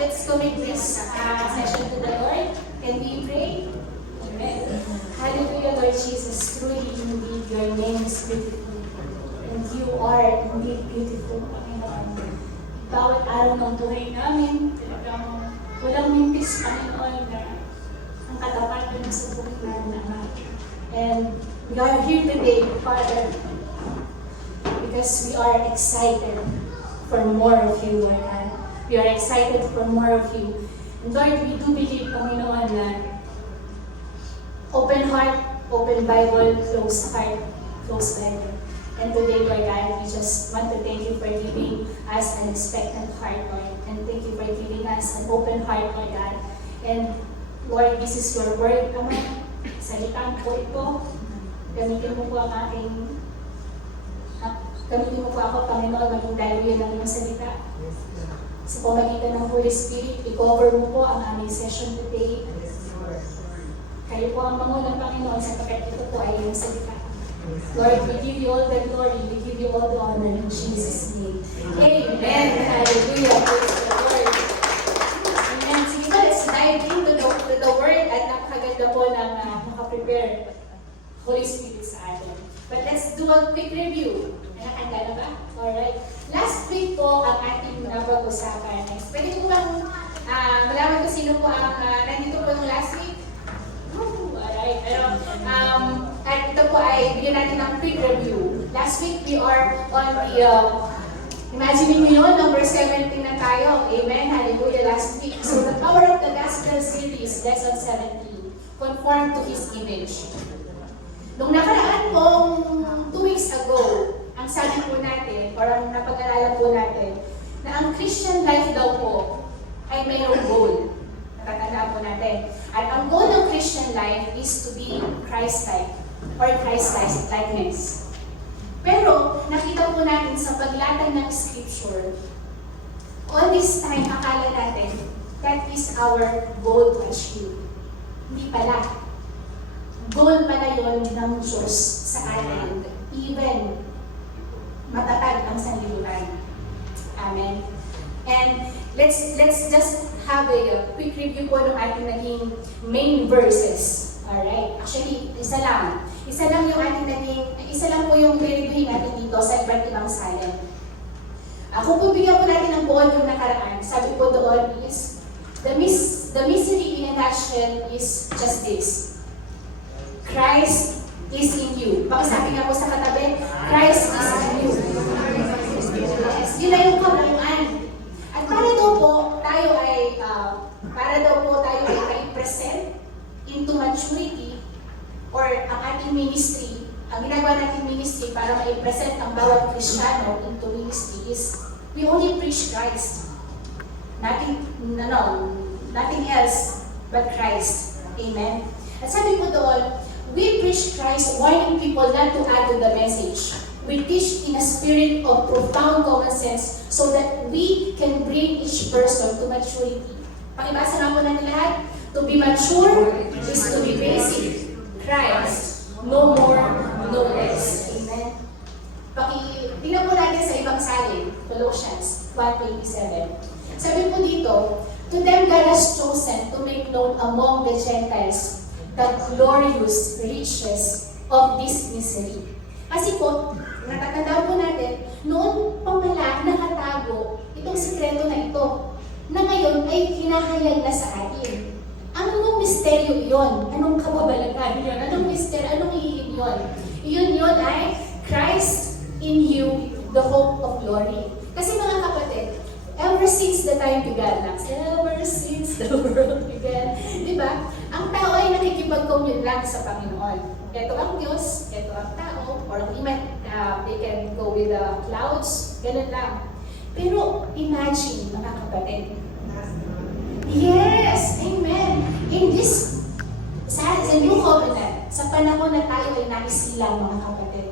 let's commit this session to the Lord. Can we pray? Amen. Hallelujah, Lord Jesus. Truly, indeed, your name is beautiful. And you are indeed beautiful, Panginoon. Bawat araw ng buhay namin, talagang walang mintis, Panginoon, na ang katapatan sa buhay namin, Ama. And we are here today, Father, because we are excited for more of you, Lord God. We are excited for more of you. And Lord, we do believe, Panginoon, na open heart, open Bible, closed heart, closed Bible. And today, Lord God, we just want to thank you for giving us an expectant heart, Lord. And thank you for giving us an open heart, Lord God. And Lord, this is your word, Ama. Salitaan po ito. Gamitin mo po ang gamitin mo po ako, Panginoon, maging daluyan ng iyong salita. Sa pamagitan ng Holy Spirit, i-cover mo po ang aming session today. Kayo po ang Pangulang Panginoon, sapagkat ito po ay iyong salita. Lord, we give you all the glory, we give you all the honor in Jesus' name. Amen. Hallelujah. Praise the Lord. Amen. Sige po, let's dive into the word at napakaganda po ng nakaprepare Holy Spirit sa atin. But let's do a quick review. Nakakanda na ba? Alright. Last week po ang ating napag-usapan. Pwede po bang malaman ko sino po ang nandito po ng last week? Alright. Pero, at ito po ay bigyan natin ng quick review. Last week we are on the, imagine niyo yun, number 17 na tayo. Amen. Hallelujah. Last week. So the power of the gospel series, lesson 17, conform to His image. Nung nakaraan pong 2 weeks ago, ang sabi po natin, or ang napag-aralan po natin, na ang Christian life daw po ay mayroong goal. Natatandaan po natin. At ang goal ng Christian life is to be Christ-like, or Christ-likeness. Pero, nakita po natin sa paglatag ng Scripture, all this time, akala natin, that is our goal to achieve. Hindi pala. Goal pala yun ng Diyos sa atin. Even matatag ang sanlibutan. Amen. And let's just have a quick review po ng ating naging main verses. Alright? Actually, isa lang. Isa lang po yung i-reviewin natin dito sa iba't ibang salin. Kung bigyan po natin ng buwan yung nakaraan, sabi po doon is, the mystery in a nutshell is just this. Christ is in you. Pakisabi nga po sa katabi, Christ is in you. Yes, yun na yung kabuuan. At para daw po tayo ay present into maturity, or ang ating ministry, ang ginagawa nating ministry para ma-present ang bawat Kristiyano into ministry is, we only preach Christ. Nothing else but Christ. Amen. At sabi po doon, we preach Christ, warning people not to add to the message. We teach in a spirit of profound common sense so that we can bring each person to maturity. Pakibasa nga po natin lahat. To be mature is to be basic. Christ, no more, no less. Amen. Tingnan po natin sa ibang salin, Colossians 1:27. Sabi po dito, to them God has chosen to make known among the Gentiles the glorious riches of this mystery. Kasi po, natatandaan po natin, noon pa pala nakatago itong sikreto na ito, na ngayon ay hinahayag na sa atin. Anong misteryo iyon? Anong kababalaghan yun? Anong misteryo? Anong iyon yun? Iyon ay Christ in you, the hope of glory. Kasi mga kapatid, ever since the time began, ever since the world began, di ba? Ang tao ay nakikipag-commune lang sa Panginoon. Ito ang Diyos, ito ang tao, or they can go with the clouds, ganun lang. Pero imagine, mga kapatid. Yes! Amen! In this, sa New Covenant, sa panahon na tayo ay naisilang, mga kapatid,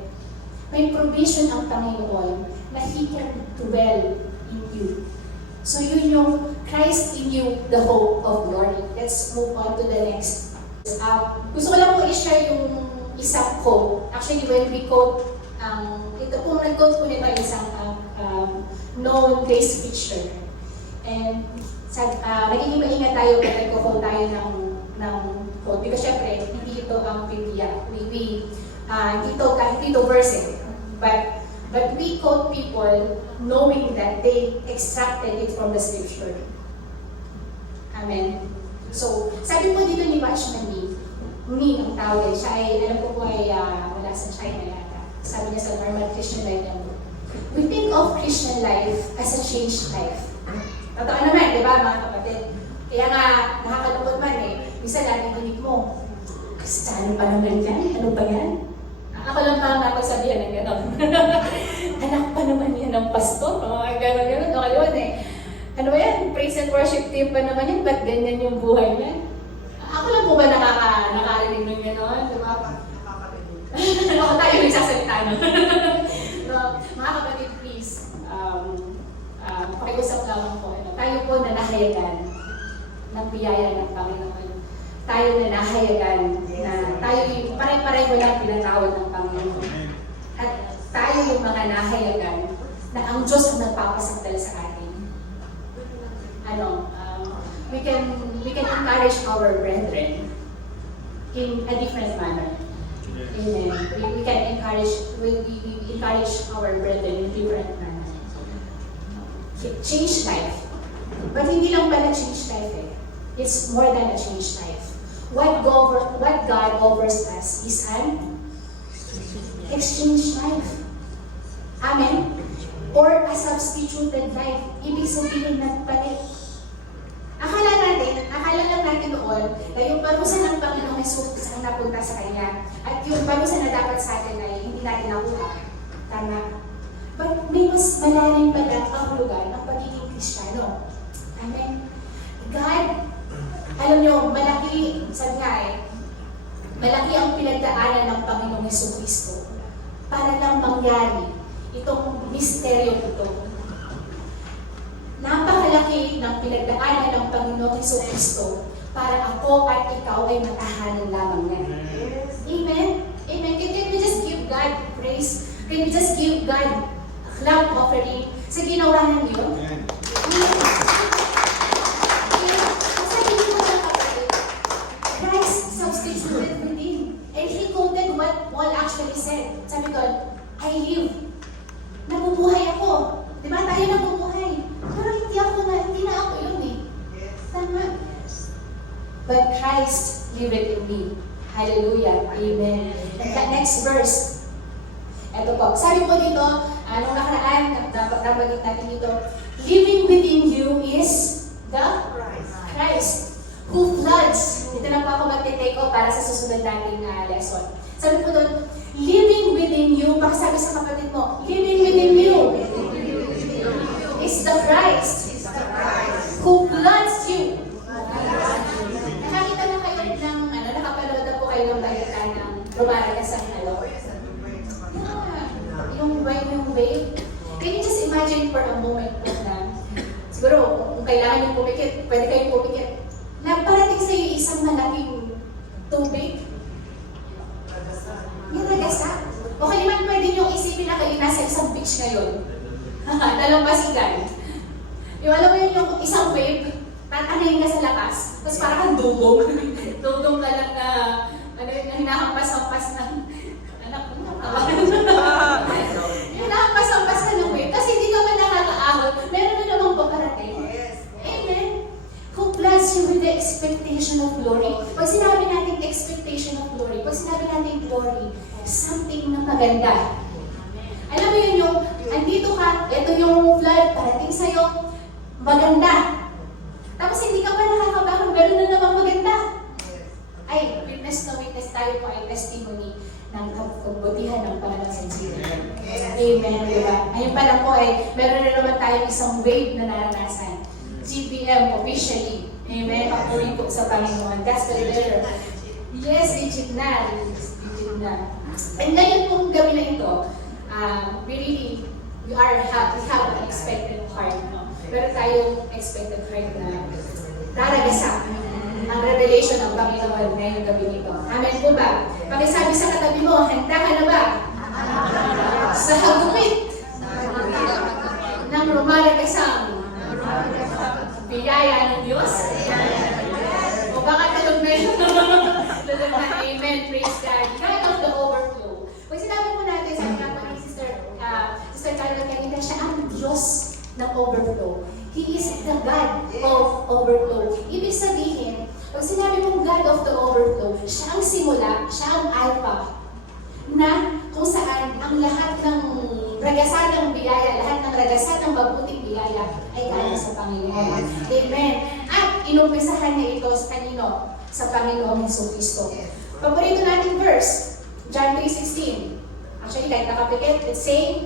may provision ang Panginoon na He can dwell in you. So yun yung Christ in you, the hope of glory. Let's move on to the next. Gusto ko lang po i-share yung isang quote. Actually, when we quote, ito po nag-quote po nito isang known bass preacher. And nagiging maingat tayo pag nagko-quote tayo ng quote. Because syempre, hindi ito ang Biblia. Hindi ito verse eh. But we quote people knowing that they extracted it from the scripture. Amen. So, sabi po dito ni Watchman Nee ang tawag, siya ay, alam ko po ay wala sa China yata. Sabi niya sa Normal Christian Life niya, we think of Christian life as a changed life. Totoo naman, di ba mga kapatid? Kaya nga, nakakalungkot man eh. Minsan lagi dinig mo, Kristiyano pa naman yan? Ano ba yan? Ako lang pa napagsabihan ng gano'n. Anak pa naman yan ng pastor, mga gano'n-gano'n. O yun eh. Ano ba yan? Praise and worship team pa naman yan. Ba't ganyan yung buhay niya? Ako lang po ba nakakarinig ng gano'n? Di ba? Ako tayo nagsasalita no? No, mga kapatid, please, pakiusap lang po. Tayo po na nahayagan ng biyaya ng Panginoon. Tayo na nahayagan na tayo yung pare-pareho lang pinatawad ng Panginoon. At tayo yung mga nahayagan na ang Diyos ang nagpapasakdal sa atin. We can encourage our brethren in a different manner. Amen. We can encourage our brethren in different manner. Change life. But hindi lang pala change life eh. It's more than a change life. What God offers us is an exchange life. Amen? Or a substituted life. Ibig sabihin nagpalit. Akala lang natin noon na yung parusa ng Panginoong Jesus ang napunta sa Kanya. At yung parusa na dapat sa atin ay hindi natin nakuha. Tama. But may mas malalim pala ang lugar ng pagiging Kristiyano. Amen? God, alam nyo, malaki, sabi nga eh, malaki ang pinagdaanan ng Panginoong Jesucristo para lang mangyari itong misteryo ito. Napakalaki ng pinagdaanan ng Panginoong Jesucristo para ako at ikaw ay matahanan lamang niya. Amen? Amen? Can we just give God praise? Can we just give God a clap offering sa ginawa ng Diyos? Sabi niyo mga kapatid, Christ substituted within. And He quoted what Paul actually said. Sabi doon, I live. Nabubuhay ako. Diba? Tayo nabubuhay. Pero hindi na ako yun eh. Tama. But Christ lived in me. Hallelujah. Amen. And the next verse. Ito po. Sabi po dito, nung nakaraan, nabanggit natin dito, living within you is the Christ who floods. Dito na po ako mag-take off para sa susunod nating lesson. Sabi po doon, living within you, pakisabi sa kapatid mo, living within you is the Christ who floods you. Nakakita na kayo ng, nakapanood na po kayo ng balita ng Rumaragas ang yung wave. Can you just imagine for a moment na, siguro, kung kailangan yung pumikit, pwede kayong pumikit, na parating sa iyo isang malaking tubig. Yung ragasa. Okay naman pwede nyo isipin na kayo nasa isang beach ngayon. Dalampasigan. Yung alam mo yun yung isang wave, tatanayin ka sa lakas, tapos parang kang dugong. Dugong ka lang na, hinahampas-hampas ng, anak mo na. Hinahampas-hampas ka ng wave, kasi hindi ka man nakakaahon, meron na namang paparating. Amen. Who plans you with the expectation of glory? Pag sinabi natin expectation of glory, pag sinabi natin glory, something na maganda. Alam mo yun yung, andito ka, ito yung flood, parating sa'yo, maganda. Tapos hindi ka pa nakakabangon, meron na namang maganda. Ay, witness na witness tayo po ay testimony ng kabutihan ng Panginoon sa Israel. Amen, diba? Ayun pa lang po ay, meron na naman tayong isang wave na naranasan. GBM officially. Amen, papuri po sa Panginoon. Gospel leader. Yes, legit na. Legit na. And ngayon pong gabi na ito, we have an expected heart, no? Pero tayong expected heart na daragasak ang revelation ng Panginoon ngayong gabi nito. Amen po ba? Pakisabi sa katabi mo, handa ka na ba? Sa hagupit ng rumaragasang biyaya ng Diyos? O baka tulog na yun? Tulog na. Amen. Praise God. God of the overflow. Pag sinabi po natin, sabi nga po ni Sister Carla kanina, siya ang Diyos ng overflow. He is the God of overflow. Ibig sabihin, pag sinabi mong God of the overflow, siya ang simula, siya ang alpha, na kung saan ang lahat ng ragasadang biyaya, lahat ng ragasadang mabuting biyaya ay galing sa Panginoon. Amen. At inumpisahan niya ito sa kanino? Sa Panginoong Jesucristo. Paborito natin verse, John 3:16. Actually, kahit nakapikit, let's say,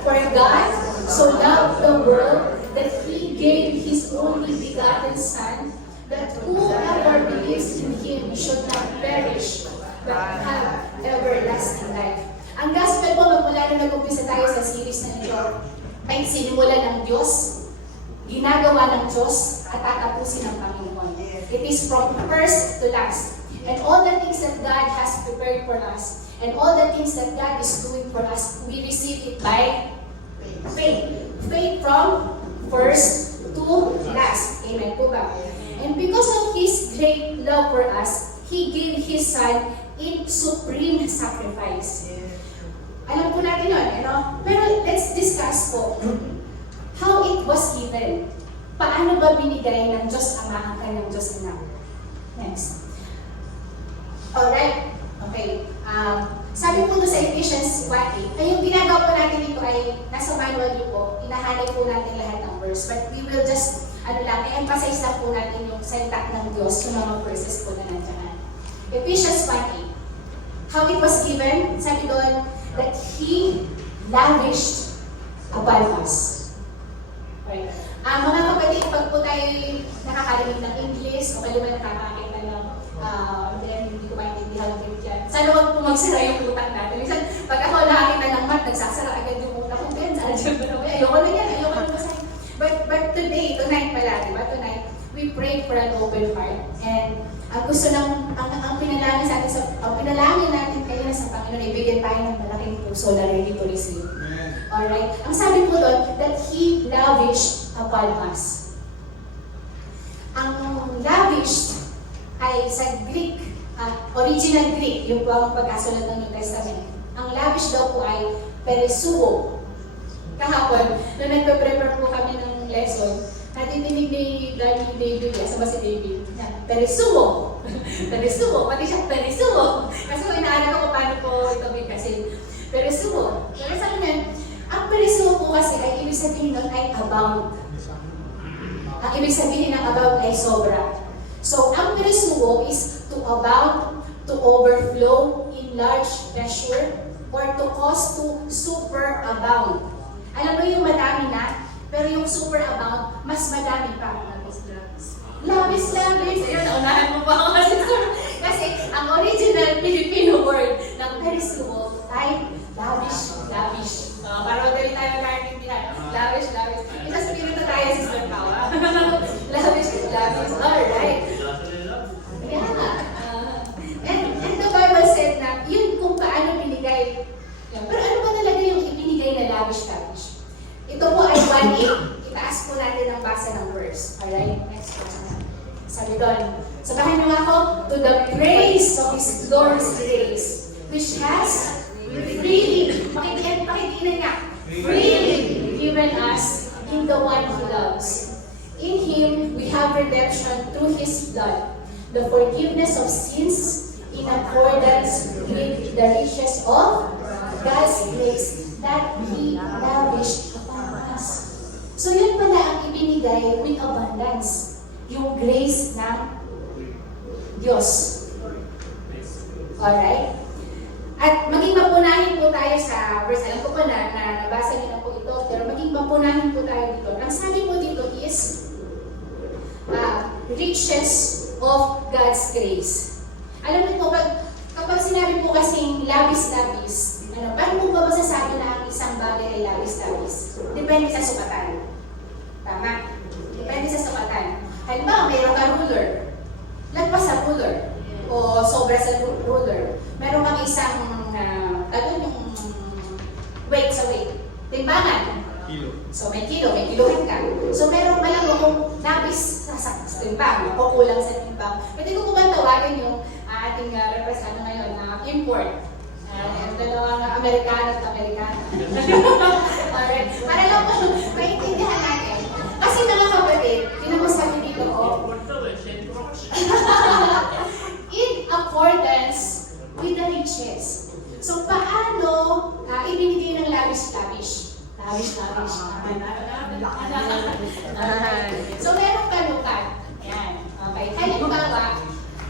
for God so loved the world that He gave His only begotten Son, that whoever believes in Him should not perish, but have everlasting life. Ang gospel po, magmula nung nag-umpisa tayo sa series na ito, ay sinimula ng Diyos, ginagawa ng Diyos, at tatapusin ng Panginoon. It is from first to last. And all the things that God has prepared for us, and all the things that God is doing for us, we receive it by faith. Faith from first to last. Amen po ba? And because of His great love for us, He gave His Son in supreme sacrifice. Alam po natin yun, Pero let's discuss po how it was given. Paano ba binigay ng Diyos Ama ang kanyang Diyos Anak? Next. Alright. Okay. Sabi po sa Ephesians 1:8, ay yung ginagawa po natin dito ay nasa manual niyo po, inahanay po natin lahat ng verse. But we will just, i-emphasize lang po natin yung salita ng Diyos, yung mga verses po na nandiyan. Ephesians 1:8. How it was given, sabi doon, that He lavished upon us. Right. Mga kapatid, pag po tayo nakakarinig ng English, o kayo ba nakakakita ng hindi ko maintindihan ng yan. Sana huwag po magsara yung utak natin. Minsan, pag ako nakakita ng math, nagsasara agad yung utak ko. Ganyan, ayoko na yan, ayoko na basahin. But today, tonight pala, diba? Tonight, we pray for an open heart. And ang gusto ang pinalangin sa atin, ang pinalangin natin kayo na sa Panginoon, ibigyan tayo ng malaking puso na ready to receive. Alright? Ang sabi po doon, that He lavished upon us. Ang lavished ay sa Greek, original Greek, yung po ang pagkasulat ng New Testament. Ang lavish daw po ay peresuo. Kahapon, nung nagpe-prepare po kami ng lesson, natinig ni Daddy David, asama si David, peresuo. Peresuo, pati siya peresuo. Kasi kung inaalam ko paano po ito bigkasin. Peresuo. Pero sabi niya, ang peresuo po kasi ay ibig sabihin nun ay abound. Ang ibig sabihin ng abound ay sobra. So, ang peresuo is to abound, to overflow in large measure, or to cause to superabound. Alam mo yung madami na, pero yung superabound, mas madami pa. Labis. Ayun, naunahan mo pa ako kasi ang original Filipino word ng peresuo ay lavish. Para madali tayo nakaintindihan. Lavish. Isa spirito tayo, Sister Kawa. Lavish. Alright. And the Bible said na, yun kung paano binigay. Pero ano ba talaga yung ibinigay na lavish? Ito po ay 1:8. Itaas po natin ang basa ng verse. Alright? Next verse na. Sabi doon, sabahan niyo ako, to the praise of His glorious grace, which has freely, pakikinan niya, freely given us in the one He loves. In Him, we have redemption through His blood, the forgiveness of sins in accordance with the riches of God's grace that He lavished upon us. So yun pala ang ibinigay with abundance, yung grace ng Diyos. Alright? At maging mapunahin po tayo sa verse, alam ko po na nabasa niyo na po ito, pero maging mapunahin po tayo dito. Ang sabi po dito is, riches of God's grace. Alam niyo po, kapag sinabi po kasing labis-labis, paano po ba masasabi na ang isang bagay ay labis-labis? Depende sa sukatan. Tama? Depende sa sukatan. Halimbawa, mayroon ka ruler. Lagpas sa ruler. O sobra sa ruler. Meron kang isang, yung weight sa weight. Timbangan. So may kilohan ka. So meron pa lang kung labis sa timbang, o kulang sa timbang. Pwede ko ba tawagin yung ating representative ngayon na import? Yung dalawang Amerikano at Amerikana. Alright. Para lang po, maintindihan natin. Kasi mga kapatid, yun ang sabi dito ko, in accordance with the riches. So, paano ibinigay ng lavish-lavish? Lavish-lavish. So, meron kanukat. Ayan. Okay. Halimbawa,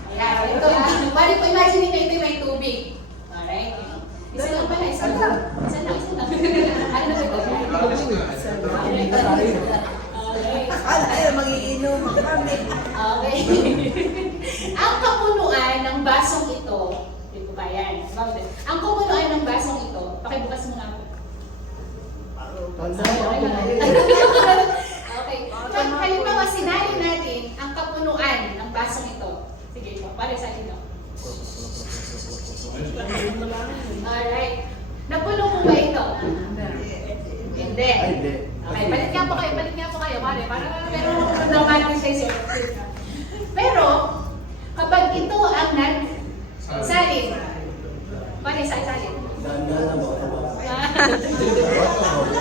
ayan. Ito, bali po, imagine nyo ito may tubig. Alright? Isa lang pala, isa lang. Ano ba ito? Akala ay magiinom kami. Okay. Ang kapunuan ng basong ito, di po ba yan? Ang kapunuan ng basong ito, pakibukas mo nga po. Okay. Halimbawa, sinali natin ang kapunuan ng basong ito. Sige po, para sa inyo. Alright. Napuno po ba ito? Hindi. Okay, balik nga po kayo, pare. Para meron akong dramatic sa Pero, kapag ito ang nag-salin, pare, salin.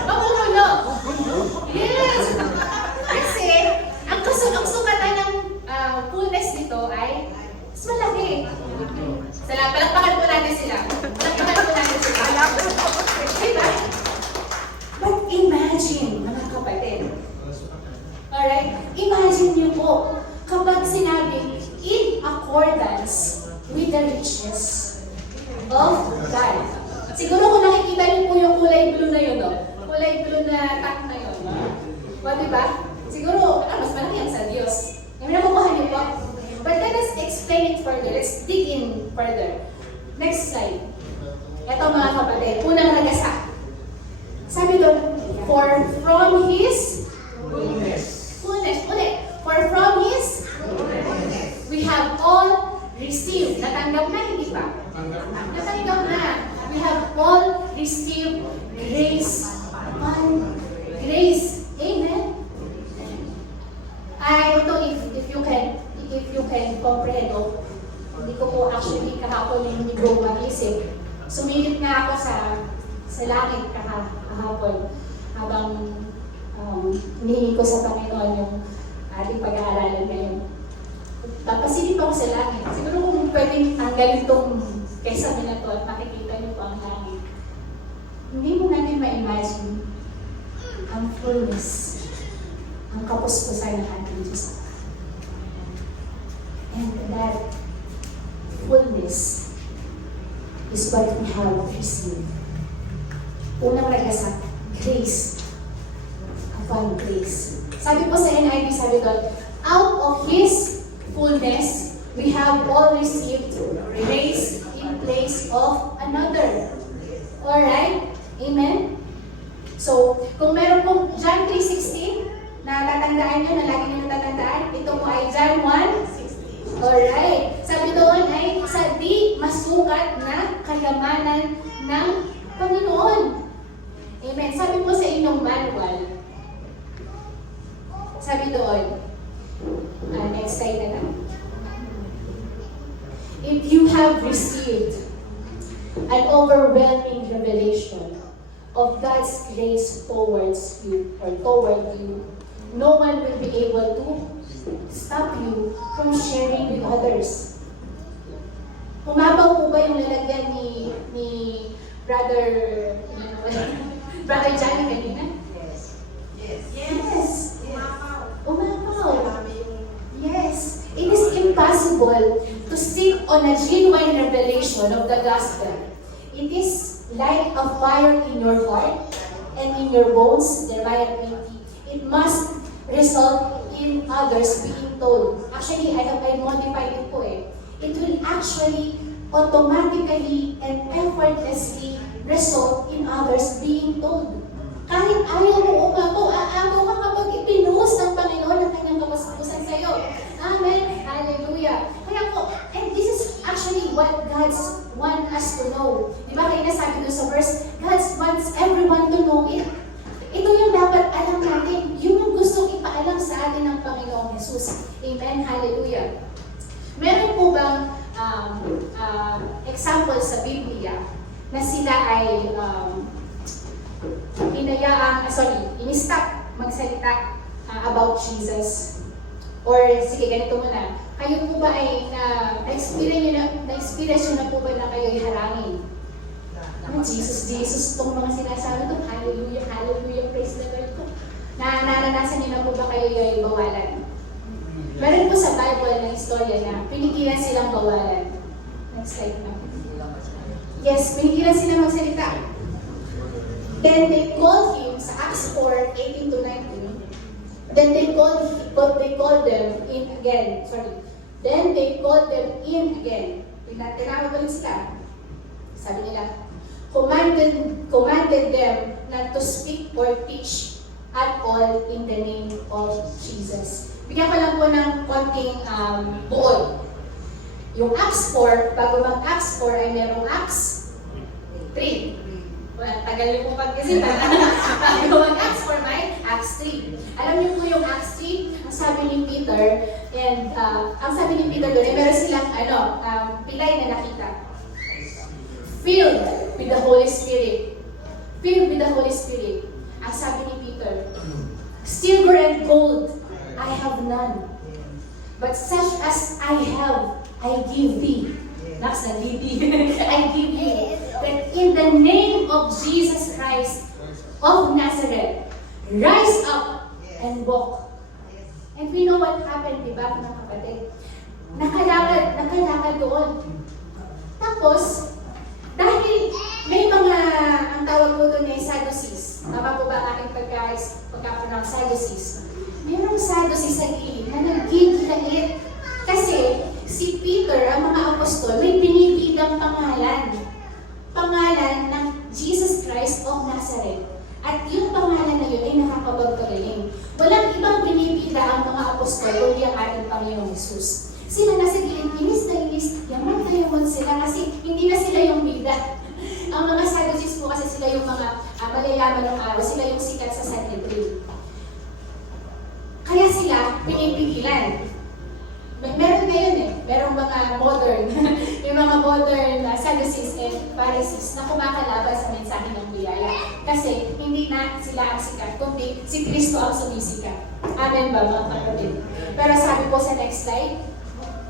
Mapupuno. Yes! Kasi, ang sukatan ng fullness nito ay mas malaki. Palakpakan po natin sila. Diba? But imagine, mga kapatid. Alright? Imagine niyo po, kapag sinabi, in accordance with the riches of God. Siguro kung nakikita niyo po yung kulay blue na yun, no? Kulay blue na tag na yun. O, diba? Siguro, mas malaki yan sa Diyos. Yung nakukuha niyo po. But let us explain it further. Let's dig in further. Next slide. Ito mga kapatid, unang nagasa. Sabi doon, for from His fullness. Ulit. For from His we have all received. Natanggap na, hindi pa? Natanggap na. We have all received grace upon grace. Amen? I don't know if you can comprehend. Hindi ko po actually kahapon hindi ko mag-isip. Sumilip nga ako sa langit kahapon habang hinihingi ko sa Panginoon yung ating pag-aaralan ngayon. Papasilip ako sa langit. Siguro kung pwedeng tanggalin itong kesa nila to at makikita niyo po ang langit. Hindi mo natin ma-imagine ang fullness, ang kapuspusan ng ating Diyos. And that fullness is what we have received. Unang nagasa, grace upon grace. Sabi po sa NIV, sabi doon, out of His fullness, we have all received grace in place of another. Alright? Amen? So, kung meron pong John 3:16, na tatandaan nyo, na lagi nyo natatandaan, ito po ay John 1:16. Alright. Sabi doon ay sa di masukat na kayamanan ng Panginoon. Amen. Sabi po sa inyong manual, sabi doon, next slide na lang. If you have received an overwhelming revelation of God's grace towards you or toward you, no one will be able to stop you from sharing with others. Humabaw po ba yung lalagyan ni Brother Johnny kanina? Yes. Umabaw. Yes. It is impossible to sit on a genuine revelation of the gospel. It is like a fire in your heart and in your bones, Jeremiah 20. It must result in others being told. Actually, I modified it po eh. It will actually automatically and effortlessly result in others being told. Kahit ayaw mo umato, aagaw ka kapag ipinuhos ng Panginoon ang kanyang kapaspusan sa iyo. Amen. Hallelujah. Kaya po, and this is actually what God's want us to know. Di ba kaya nasabi doon sa verse, God wants everyone to know it. Ito yung Amen. Hallelujah. Meron po bang example sa Biblia na sila ay in-stop magsalita about Jesus? Or sige, ganito muna. Kayo po ba ay na-experience nyo na po ba na kayo ay harangin? Jesus, Jesus, itong mga sinasabi ito, hallelujah, hallelujah, praise the Lord ko. Naranasan niyo na po ba kayo ay bawalan? Meron po sa Bible na istorya na pinigilan silang bawalan. Next slide na. Yes, pinigilan silang magsalita. Then they called him sa Acts 4, 18 to 19. Then they called them in again. Then they called them in again. Tinawag ulit sila. Sabi nila, commanded them not to speak or teach at all in the name of Jesus. Bigyan ko lang po ng konting buod. Yung Acts 4, bago mag-Acts 4 ay merong Acts 3. Tagal niyo po pag-isipan. Bago mag-Acts 4 may Acts 3. Alam niyo po yung Acts 3, ang sabi ni Peter, and ang sabi ni Peter doon, ay meron silang pilay na nakita. Filled with the Holy Spirit. Filled with the Holy Spirit. Ang sabi ni Peter, silver and gold I have none, but such as I have, I give thee. Next na DD. I give you that in the name of Jesus Christ of Nazareth, rise up and walk. And we know what happened, di ba, mga kapatid? Nakalakad doon. Tapos, dahil may mga, ang tawag ko doon ay Sadducees. Tama po ba ang aking pagka-pronounce Sadducees? Mayroong Sadducees sa gilid na nagigilait. Kasi si Peter, ang mga apostol, may pinipidang pangalan. Pangalan ng Jesus Christ of Nazareth. At yung pangalan na yun ay nakakapagpagaling. Walang ibang pinipida ang mga apostol kundi ang ating Panginoong Jesus. Sila nasa gilid, inis na inis, yaman na yaman sila kasi hindi na sila yung bida. Ang mga Sadducees po kasi sila yung mga malayaman ng araw, sila yung sikat sa Sanhedrin. Kaya sila pinipigilan. Meron ngayon merong mga modern, yung mga modern Sadducees and Pharisees na kumakalaban sa mensahe ng biyaya. Kasi hindi na sila ang sikat, kundi si Kristo ang sumisikat. Amen ba mga kapatid? Pero sabi po sa next slide,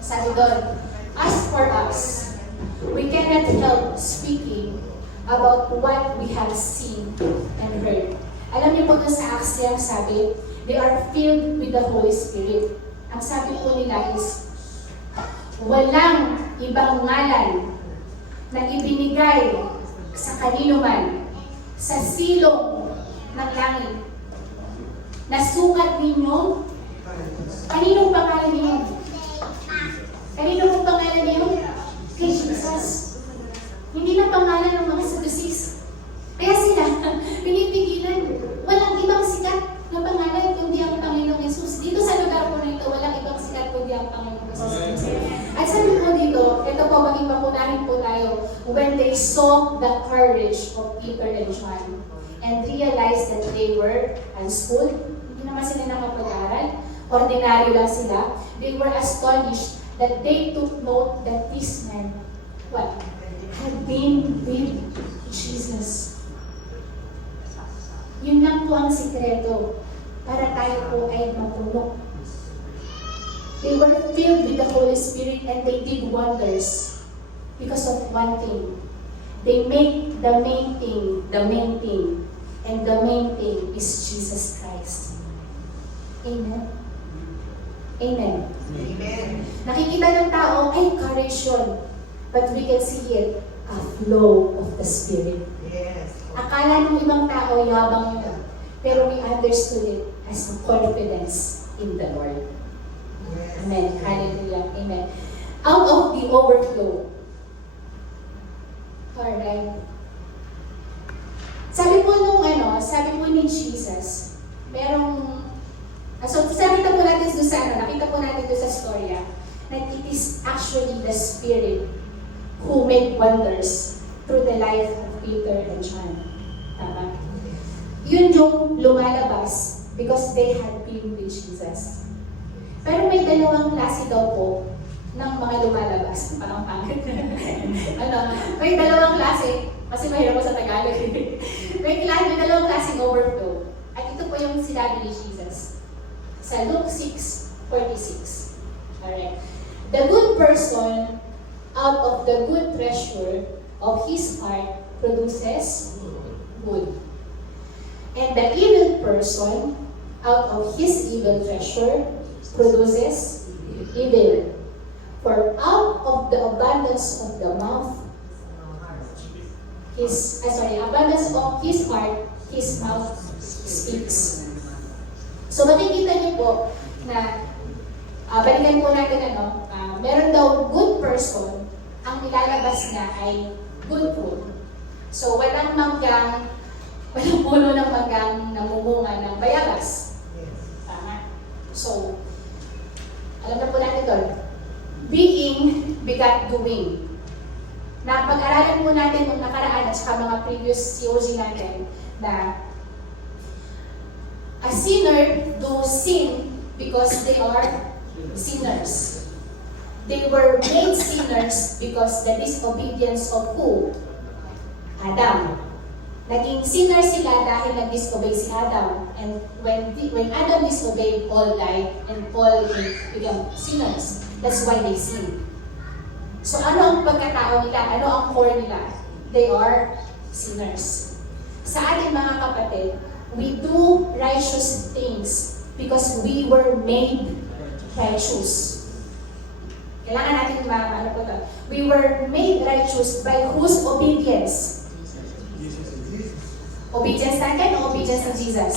sabi doon, as for us, we cannot help speaking about what we have seen and heard. Alam niyo po doon sa Acts 3 ang sabi, they are filled with the Holy Spirit. Ang sabi po nila is, walang ibang ngalan na ibinigay sa kanino man sa silong ng langit. Nasukat ninyo, kaninong pangalan niyo? Kaninong pangalan niyo? Kay Jesus. Hindi na pangalan ng mga Sadducees. Kaya sila, pinipigilan. Walang ibang sikat na pangalan kundi ang Panginoong Jesus. Dito sa lugar po na ito, walang ibang sikat kundi ang Panginoong Jesus. At sabi po dito, ito po, maging papunahin po tayo, when they saw the courage of Peter and John and realized that they were unschooled, hindi naman sila nakapag-aral, ordinaryo lang sila, they were astonished that they took note that this man, what? Had been with Jesus. Yun lang po ang sikreto para tayo po ay mapuno. They were filled with the Holy Spirit and they did wonders because of one thing. They make the main thing, and the main thing is Jesus Christ. Amen? Amen? Amen. Nakikita ng tao, ay courage yun. But we can see it, a flow of the Spirit. Yes. Akala ng ibang tao, yabang yun. Pero we understood it as a confidence in the Lord. Yes. Amen. Hallelujah. Amen. Out of the overflow. Alright. Sabi po ni Jesus, merong, so sabi po natin doon sa nakita po natin doon sa storya, that it is actually the Spirit who made wonders through the life of Peter and John. Tama? Yun yung lumalabas because they had been with Jesus. Pero Pero may dalawang klase daw po ng mga lumalabas. Parang pangit. May dalawang klase, kasi mahirap po sa Tagalog. may dalawang klaseng overflow. At ito po yung sinabi ni Jesus sa Luke 6:46. Alright. The good person out of the good treasure of his heart produces good. And the evil person out of his evil treasure produces evil. For out of the abundance of the mouth, abundance of his heart, his mouth speaks. So makikita niyo po na balikan po natin meron daw good person, ang ilalabas niya ay good fruit. So walang puno ng manggang namumunga ng bayabas. Tama. So, alam na po natin doon. Being begat doing. Napag-aralan po natin nung nakaraan at saka mga previous COG natin na a sinner do sin because they are sinners. They were made sinners because the disobedience of who? Adam. Naging sinner sila dahil nag-disobey si Adam. And when Adam disobeyed, Paul died and Paul became sinners. That's why they sin. So ano ang pagkatao nila? Ano ang core nila? They are sinners. Sa ating mga kapatid, we do righteous things because we were made righteous. Kailangan natin we were made righteous by whose obedience? Obedience natin o obedience ng Jesus?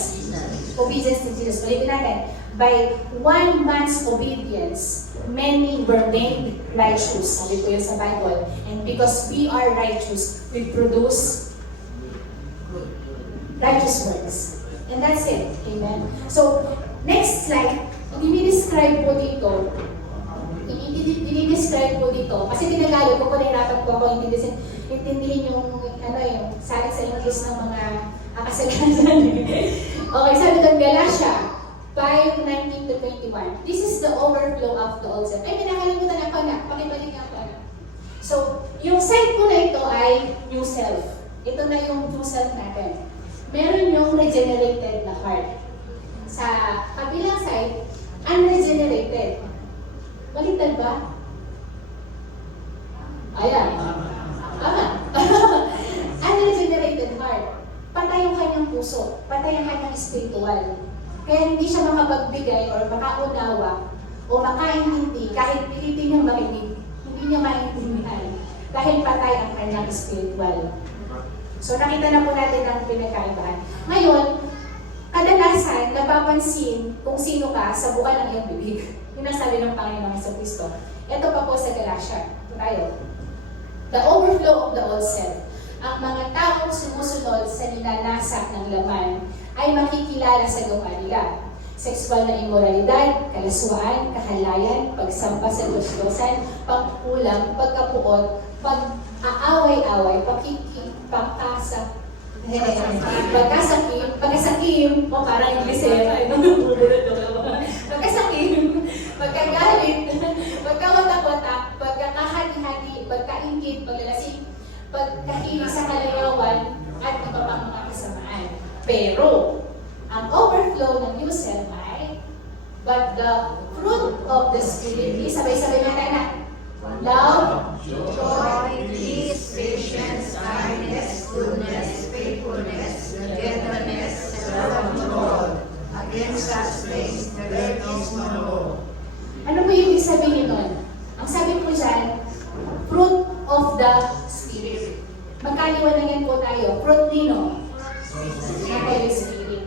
Obedience ng Jesus. Ulitin natin. By one man's obedience, many were made righteous. Sabi po yun sa Bible. And because we are righteous, we produce righteous works. And that's it. Amen. So, next slide, i-describe po dito, kasi tinagalog ko, nahirapan po ako intindihin yung salit sa English ng mga akasalanan. Okay, sabi doon, Galatia 5:19-21. This is the overflow of the old self. Ay, nakalimutan ako na. Pakibalik ako na. So, yung side po na ito ay new self. Ito na yung new self natin. Meron yung regenerated na heart. Sa kabilang side, unregenerated. Baliktad ba? Ayan. Tama. Unregenerated heart. Patay yung kanyang puso. Patay ang kanyang spiritual. Kaya hindi siya makapagbigay or makaunawa o makaintindi kahit pilitin niyang makinig. Hindi niya maintindihan. Dahil patay ang kanyang spiritual. So nakita na po natin ang pinagkaibahan. Ngayon, kadalasan napapansin kung sino ka sa buka ng iyong bibig. Yun ang sabi ng Panginoon sa Kristo. Ito pa po sa Galatia. Ito tayo. The overflow of the old self. Ang mga taong sumusunod sa ninanasak ng laman ay makikilala sa gawa nila. Sexual na immoralidad, kalaswaan, kahalayan, pagsampa sa luslosan, pagkulang, pagkapuot, pag-aaway-away, pagkasakim, o parang Inglisera, pagkasakim, pagkagalit, pagkawatak-watak, pagkakahati-hati, pagkaingit, paglalasing, pagkahilig sa kalayawan, at iba pang mga kasamaan. Pero, ang overflow ng new self ay, but the fruit of the Spirit is, sabay-sabay natin na, love, Joy, peace, patience, kindness, goodness, faithfulness, gentleness, self-control. Against such things, there is no law. Ano po yung ibig sabihin nun? Ang sabi po dyan, fruit of the Spirit. Magkaliwanagan po tayo. Fruit nino? Ng Holy Spirit.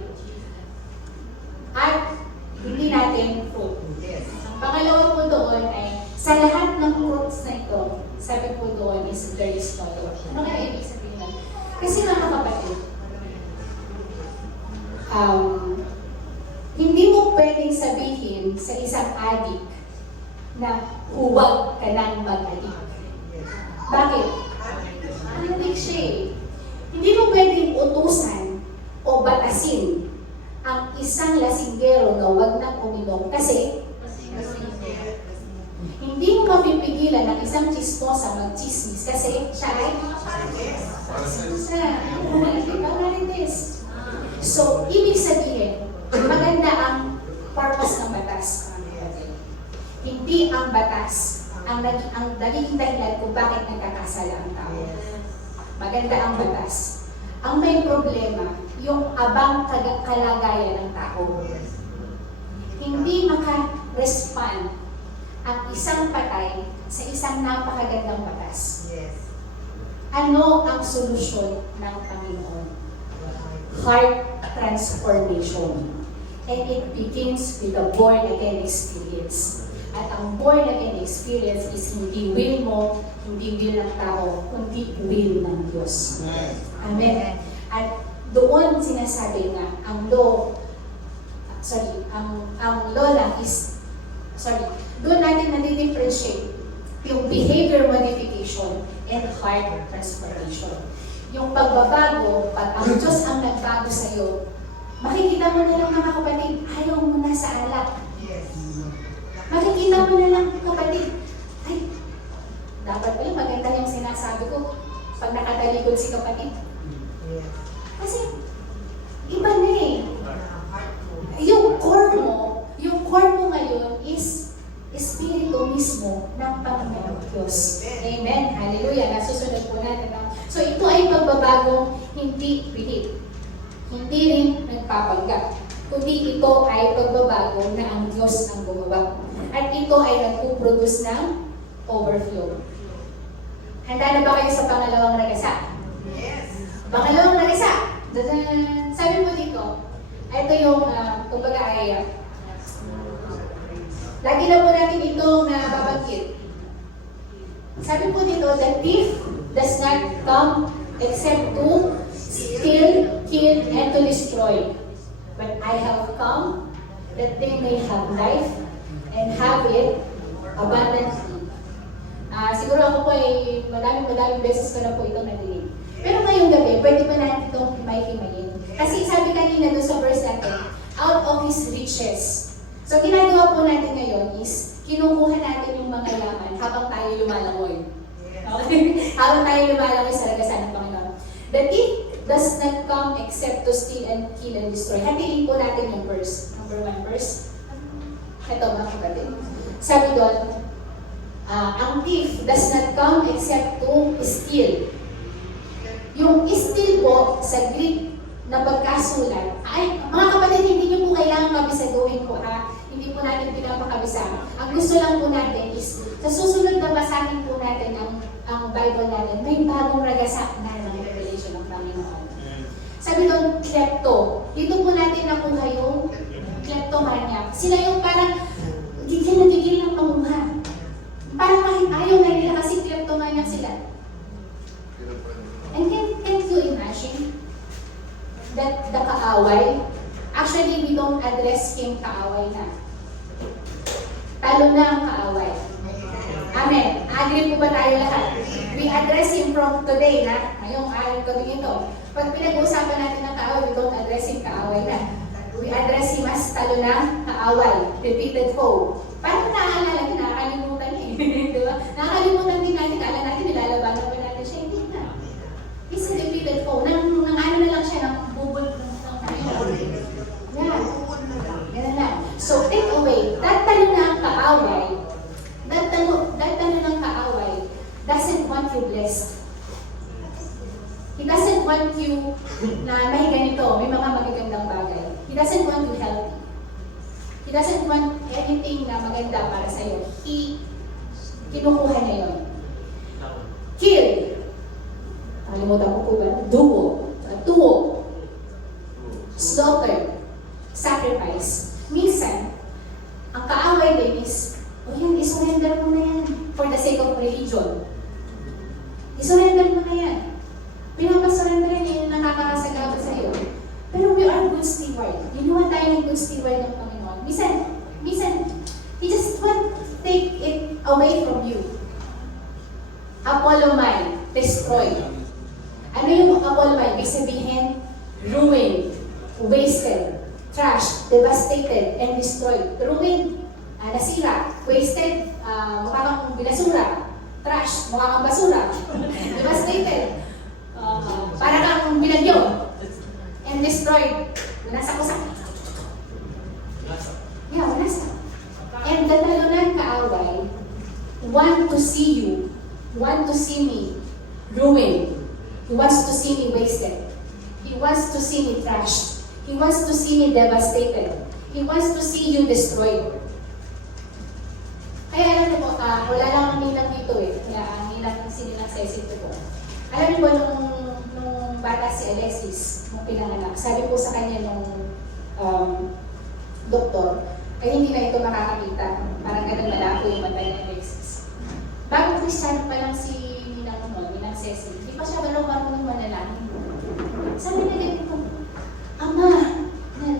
At hindi natin fruit. Ang pangalawa po doon ay, sa lahat ng fruits na ito, sabi po doon is there is no law. Ano kaya ibig sabihin nun? Kasi mga kapatid, hindi mo pwedeng sabihin sa isang adik na huwag ka nang mag-adik. Bakit? Adik siya eh. Hindi mo pwedeng utusan o batasin ang isang lasinggero na huwag nang uminom kasi mapipigilan ng isang chismosa mag-chismis kasi siya ay marites. So, ibig sabihin, maganda ang purpose ng batas. Hindi ang batas ang nagiging dahilan kung bakit nagkakasala ang tao. Maganda ang batas. Ang may problema, yung abang kalagayan ng tao. Hindi maka-respond ang isang patay sa isang napakagandang batas. Ano ang solusyon ng Panginoon? Heart transformation. And it begins with a born-again experience. At ang born-again experience is hindi will mo, hindi will ng tao, kundi will ng Diyos. Amen. At doon sinasabi nga, ang law lang is, doon natin nadi-differentiate yung behavior modification and heart transformation. Yung pagbabago, pag ang Diyos ang nagbago sa'yo, makikita mo na lang mga kapatid, ayaw mo na sa alak. Makikita mo na lang kapatid, ay, dapat pala maganda yung sinasabi ko pag nakatalikod si kapatid. Kasi, iba na eh. Yung core mo ngayon is Espiritu mismo ng Panginoon Diyos. Amen. Hallelujah. Nasusunod po natin. So ito ay pagbabagong hindi pilit. Hindi rin nagpapanggap. Kundi ito ay pagbabago na ang Diyos ang gumawa. At ito ay nagpuproduce ng overflow. Handa na ba kayo sa pangalawang ragasa? Yes. Pangalawang ragasa. Sabi mo dito, ito yung, kumbaga ay, lagi na po natin itong nababanggit. Sabi po dito, the thief does not come except to steal, kill, and to destroy. But I have come that they may have life and have it abundantly. Siguro ako po ay madaming beses ko na po itong nadinig. Pero ngayong gabi, pwede ba natin itong himay-himayin? Kasi sabi kanina doon sa verse natin, out of His riches. So ginagawa po natin ngayon is, kinukuha natin yung mga yaman habang tayo lumalangoy. Okay? Habang tayo lumalangoy sa lagasan ng Panginoon. The thief does not come except to steal and kill and destroy. Hatiin po natin yung verse. Number 1 verse. Ito mga kapatid. Sabi doon, ang thief does not come except to steal. Yung steal po sa Greek na pagkasulat, ay, mga kapatid, hindi niyo po kailangan kabisaduhin po ha. Hindi po natin pinapakabisa. Ang gusto lang po natin is, sa susunod na basahin po natin ang Bible natin, may bagong ragasa na ng revelation ng Panginoon. Sabi doon, klepto. Dito po natin nakuha yung kleptomania. Sila yung parang gigil ng panguha. Parang kahit ayaw na nila kasi kleptomania sila. And can't you imagine that the kaaway, actually we don't address him kaaway na. Talo na ang kaaway. Amen. Agree po ba tayo lahat? We address him from today na, ngayong araw gabi ito. Pag pinag-uusapan natin ng kaaway, we don't address him kaaway na. We address him as talo na kaaway, repeated foe. Parang naaalala, nakakalimutan eh. Diba? Nakakalimutan din natin, kala natin nilalabanan pa natin siya. Hindi na. He's a repeated foe. Nang ano na lang siya, nang bubol ng Panginoon. Yan. Ganun lang. So, take away. That talo na ang kaaway, that talo ng kaaway doesn't want you blessed. He doesn't want you na may ganito, may mga magagandang bagay. He doesn't want you healthy. He doesn't want anything na maganda para sa'yo. Kinukuha niya yun. Kill. Nakalimutan ko po ba? Tuho. Slaughter. Sacrifice. Minsan, ang kaaway din is, yan, isurrender mo na yan for the sake of religion. Isurrender mo na yan. Pinapasurrender niya yung nakakasagabot sa iyo. Pero we are good steward. Ginawa tayo ng good steward ng Panginoon. Minsan, He just want to take it away from you. Apolomai, destroy. Ano yung apolomai? Ibig sabihin, ruin, wasted, trash, devastated, and destroyed. Ruin. nasira, wasted, mukha kang binasura, trash, mukha kang basura, devastated, para kang binagyo, and destroyed, nasakusak. Yeah, wanasak. And the talunan kaaway want to see you, want to see me ruined. He wants to see me wasted. He wants to see me trashed. He wants to see me devastated. He wants to see you destroyed. Kaya alam niyo po, wala lang ang ninang dito eh. Kaya ang ninang sinilang sesito po. Alam niyo po, nung bata si Alexis, nung pinanganak, sabi po sa kanya nung doktor, ay hindi na ito makakakita. Parang ganun malabo yung mata ni Alexis. Bago Kristiyano pa lang si Ninang Cecil, hindi pa siya marunong manalangin. Sabi na ganito, Ama,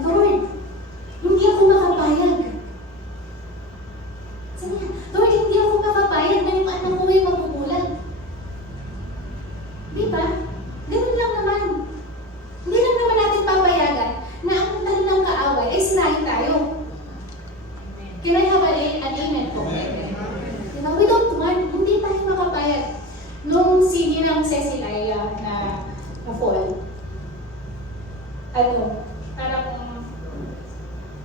Lord, hindi ako makapayag. Sabi niya, Lord, hindi ako makapayag na yung anak ko ay magugulat. Di ba? Ganun lang naman. Hindi lang naman natin papayagan na ang tal ng kaaway ay sirahin tayo. Kinayawalin, an amen po. Diba? We don't want, hindi tayo makapayag. Nung sige ng Cecil ay na-fall, parang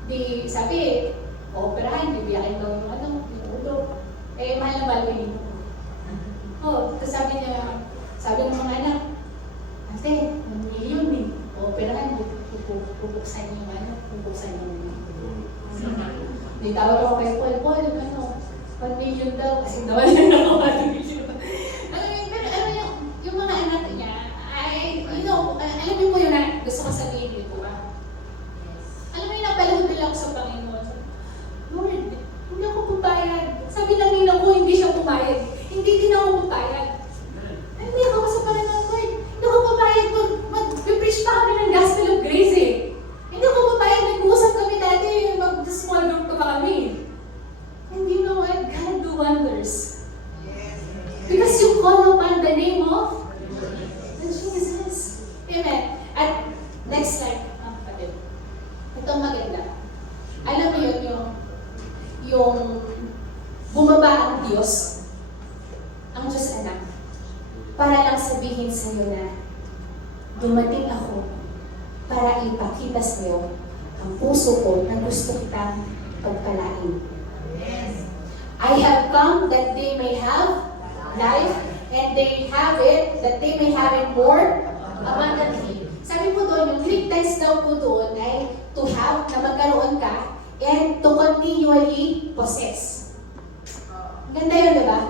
di sabi, operahan, bibiyakin daw yung ulo. Eh, mahal na mahal yun. Tapos sabi ng mga anak, Ate, 1 million eh. Operahan, pupuksan yung pupuksan yung Di tawag ako kay Paul, 1 million daw, kasi naman yan ako 1 million. Pero yung mga anak niya, alam mo yun na gusto ko sabihin dito ba? Alam mo yun, napalahod nila ako sa Panginoon. Lord, hindi ako pumayag. Sabi ng ninang ko, hindi siya pumayag. Hindi din ako pumayag. Hindi ako sa Panginoon, Lord. Hindi ako pumayag. Mag-preach pa kami ng gospel of grace eh. Hindi ako pumayag. Nag-uusap kami dati, mag-small group ka pa kami. And you know what? God do wonders. Because you call upon the name of Jesus. Amen. At next slide, kapatid. Itong maganda. Alam mo yun, yung bumaba ang Diyos, ang Diyos anak, para lang sabihin sa iyo na dumating ako para ipakita sa iyo ang puso ko na gusto kitang pagpalain. I have come that they may have life, and they have it, that they may have it more abundantly. Sabi po doon, yung Greek text daw po doon ay to have, na magkaroon ka, and to continually possess. Ganda yun, di ba?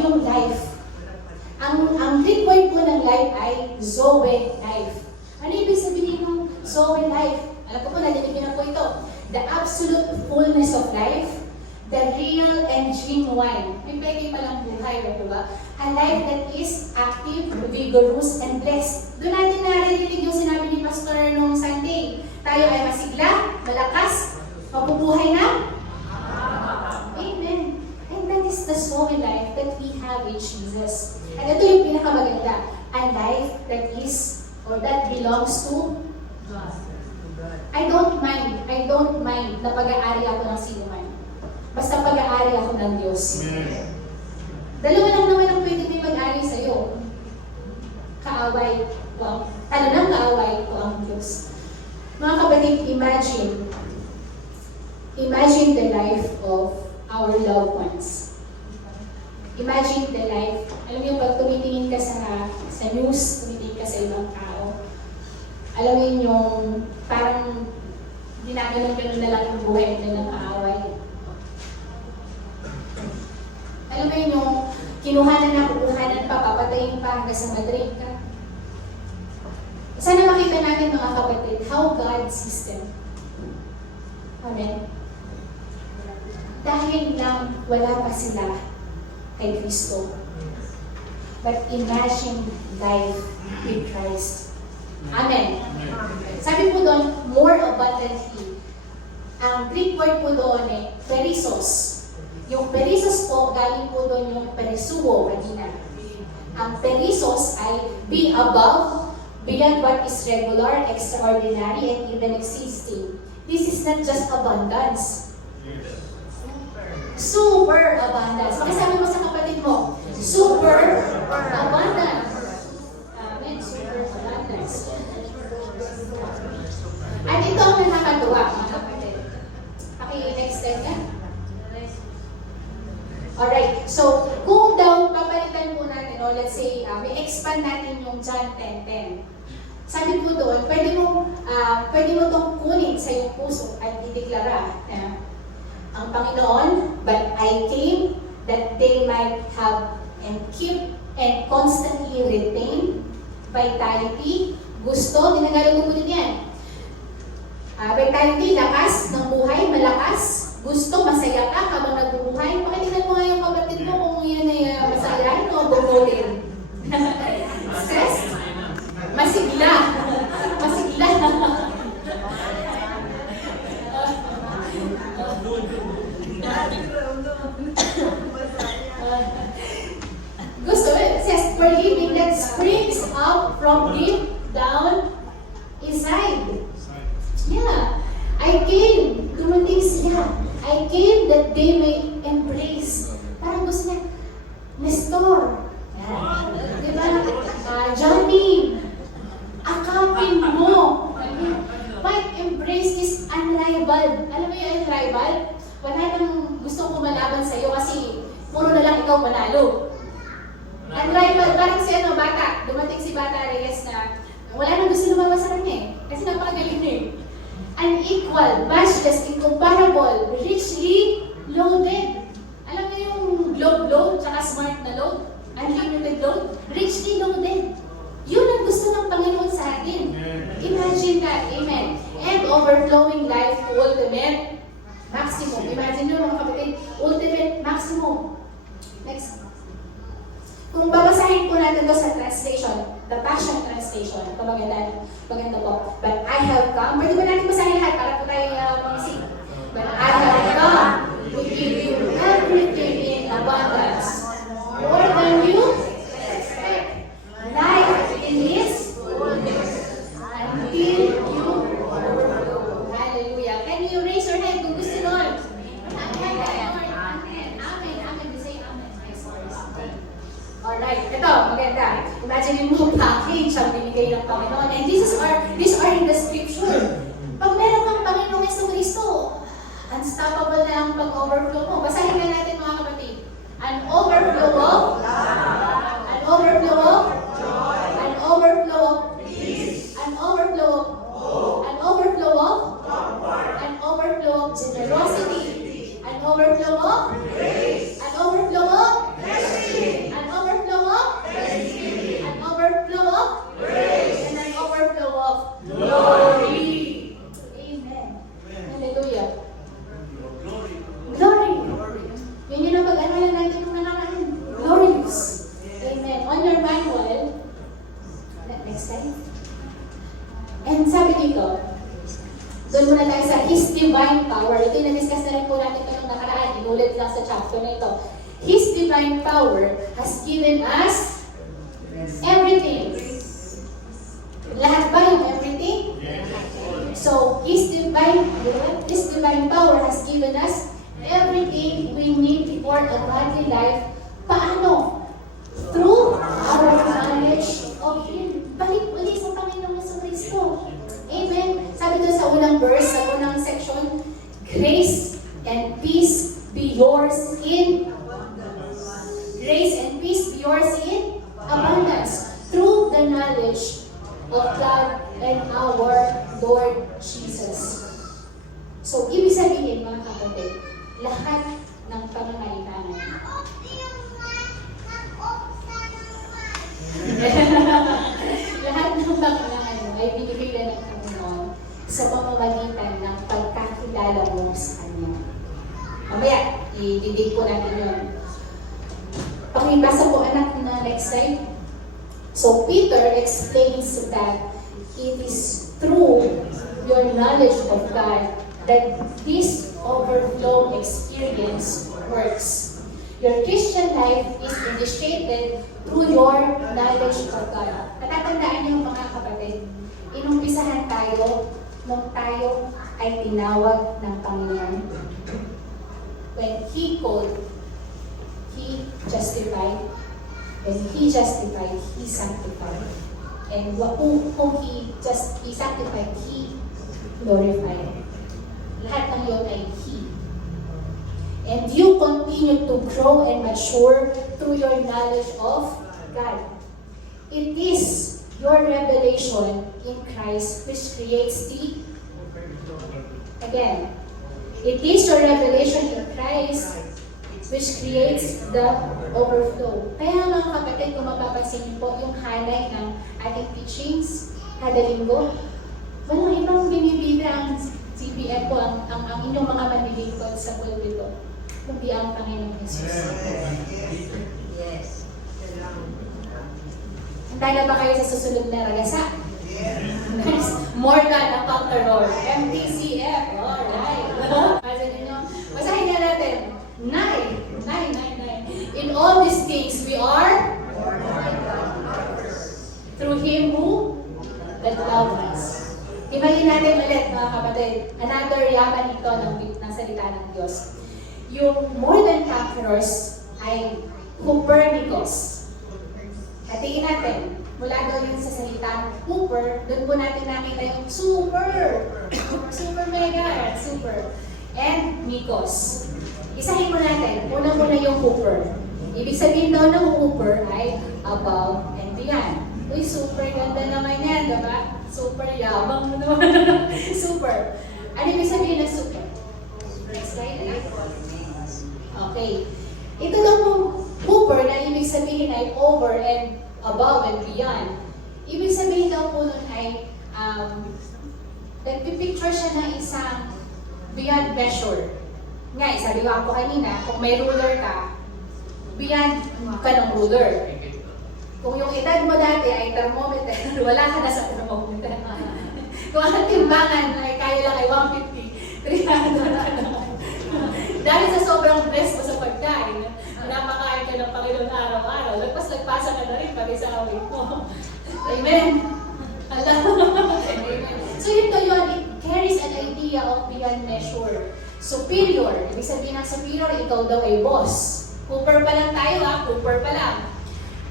Yung life. Ang Greek word po ng life ay Zoe life. Ano ibig sabihin ng Zoe life? Alam ko po, nadinig na po ito. The absolute fullness of life, the real and genuine. May pwede palang buhay, di ba? A life that is active, vigorous, and blessed. Doon natin narinig yung sinabi ni Pastor nung Sunday. Tayo ay masigla, malakas, mabubuhay na. Amen. And that is the soul life that we have in Jesus. And ito yung pinakamaganda. A life that is, or that belongs to God. I don't mind na pag-aari ako ng sino man. Basta pag-aari ako ng Diyos. Dalawa lang naman ang pwede may mag-aari sa'yo. Kaaway ko, ng kaaway ko ang Diyos. Mga kapatid, imagine the life of our loved ones. Imagine the life, alam niyo, pag tumitingin ka sa news, tumitingin ka sa ibang tao, alam mo yun yung parang ginaganon-ganon na lang yung buhay nila ng kaaway. Alam mo yun yung kukuhanan pa, papatayin pa hanggang sa Madrid ka. Sana makita natin mga kapatid, how God sees them. Amen. Dahil lang wala pa sila kay Kristo. But imagine life with Christ. Amen. Sabi po doon, more abundantly. Ang Greek word po doon ay perissos. Yung perissos po, galing po doon yung perisuo kanina. Ang perissos ay be above, beyond what is regular, extraordinary, and even existing. This is not just abundance. Super abundance. Pakisabi mo sa kapatid mo, super abundance. Amen, super abundance. At ito ang nakakatuwa, mga kapatid. Paki-next slide ka. Alright, so kung daw papalitan po natin, o let's say, may expand natin yung John 10:10. Sabi po doon, pwede mo itong kunin sa iyong puso at ideklara na ang Panginoon, but I came that they might have and keep and constantly retain vitality, gusto, tinagalog ko po din yan. Vitality, lakas ng buhay, malakas, gusto, masaya ka habang nabubuhay. Pakitingnan mo nga yung kapatid mo kung yan ay masaya o bumutin. Stress? Masigla. Masigla. Gusto, it says, for living that springs up from deep down inside. Yeah. I came, dumating siya. I came that they may embrace. Parang gusto niya, Nestor. Yeah. Diba? Johnny, akapin mo. But embrace is unrivaled. Alam mo yung unrivaled? Wala nang gustong kumalaban sa'yo kasi puro na lang ikaw manalo. Unrivaled, parang si bata. Dumating si Bata Reyes na wala nang gusto lumabas sa kanya eh. Kasi napakagaling eh. Unequal, matchless, incomparable, richly loaded. Alam mo yung globe load, tsaka smart na load? Unlimited load? Richly loaded. Yun ang gusto ng Panginoon sa atin. Imagine that, amen. And overflowing life to ultimate maximum. Imagine nyo mga kapatid, ultimate maximum. Next. Kung babasahin po natin to sa translation, the Passion Translation, ito maganda po. But I have come, pwede ba natin basahin lahat para po tayo mag-sing? But I have come to give you everything in abundance. More than you expect. Life in His fullness until you overflow. Hallelujah. Can you raise your hand kung gusto nun? Amen. Amen. Amen. We say amen. Alright, ito, maganda. Imagine mo package ang binigay ng Panginoon. And these are in the scripture. Pag meron kang Panginoong Jesucristo, unstoppable na ang pag-overflow mo. Basahin na natin mga kapatid. An overflow of love. An overflow of joy. An overflow of peace. An overflow of hope. An overflow of comfort. An overflow of generosity. An overflow of grace. An overflow of blessing. An overflow of blessing. An overflow of grace. And an overflow of glory. Amen. Hallelujah. Glory. Yun yun ang pag-aralan natin ng nakaraan. Glorious. Amen. On your manual, next slide. And sabi dito, doon muna tayo sa His divine power. Ito yung na-discuss na rin po natin ito nung nakaraan. Inulit lang sa chapter na ito. His divine power has given us everything. Lahat ba yung everything? So, His divine power has given us everything we need for a godly life. Paano? Through our knowledge of Him. Balik ulit sa Panginoong Jesucristo. Amen. Sabi doon sa unang verse, sa unang section, grace and peace be yours in abundance through the knowledge of God and our Lord Jesus. So, ibig sabihin mga kapatid, lahat ng pangangailangan. Lahat ng pangangailangan mo ay binibigyan ng Panginoon sa pamamagitan ng pagkakilala mo sa Kanya. Mamaya, i-dig po natin yun. Pakibasa po anak na next slide. So Peter explains that it is through your knowledge of God that this overflow experience works. Your Christian life is initiated through your knowledge of God. Natatandaan niyo mga kapatid, inumpisahan tayo nung tayo ay tinawag ng Panginoon. when He called, He justified. When He justified, He sanctified. And whom He sanctified, He glorified. Lahat ng yun ay He. And you continue to grow and mature through your knowledge of God. It is your revelation in Christ which creates the, again, it is your revelation in Christ which creates the overflow. Kaya mga kapatid, kung mapapansin niyo po yung highlight ng ating teachings kada linggo, walang ibang binibida ang CBF po, ang inyong mga manlilingkod sa pulpito, kundi ang Panginoong Jesus. Yes. Handa na ba kayo sa susunod na ragasa? Yes. More than a conqueror. MTCF. Alright. Basahin nga natin. 9. In all these things, we are through Him who loved us. Himayin natin ulit, mga kapatid. Another yaman ito ng salita ng Diyos. Yung more than conquerors ay Copernicus. Hatiin natin. Mula daw yun sa salitang Cooper, doon po natin nakita yung super mega, super. And Nikos. Isahin mo natin. Una-una yung Cooper. Ibig sabihin daw ng Cooper ay above and beyond. Uy, super ganda naman yan, diba? Super yabang mo naman. Super. Ano ibig sabihin ng super? Next slide. Okay. Ito daw pong Cooper na ibig sabihin ay over and above and beyond. Ibig sabihin daw po nun ay nagpipicture siya ng isang beyond measure. Nga, sabi ko po kanina, kung may ruler ka, beyond ka ng ruler. Kung yung edad mo dati ay thermometer, wala ka na sa thermometer. Kung ang timbangan ay kaya lang ay 150, 300. Dahil sa sobrang blessed mo sa pagkain, napakain ka ng Panginoon araw-araw, lagpas-lagpasa ka na rin pati sa awit mo. Amen? Amen. So ito yun, it carries an idea of beyond measure. Superior. Ibig sabihin ng superior, ikaw daw ay boss. Cooper pa lang tayo Cooper pa lang.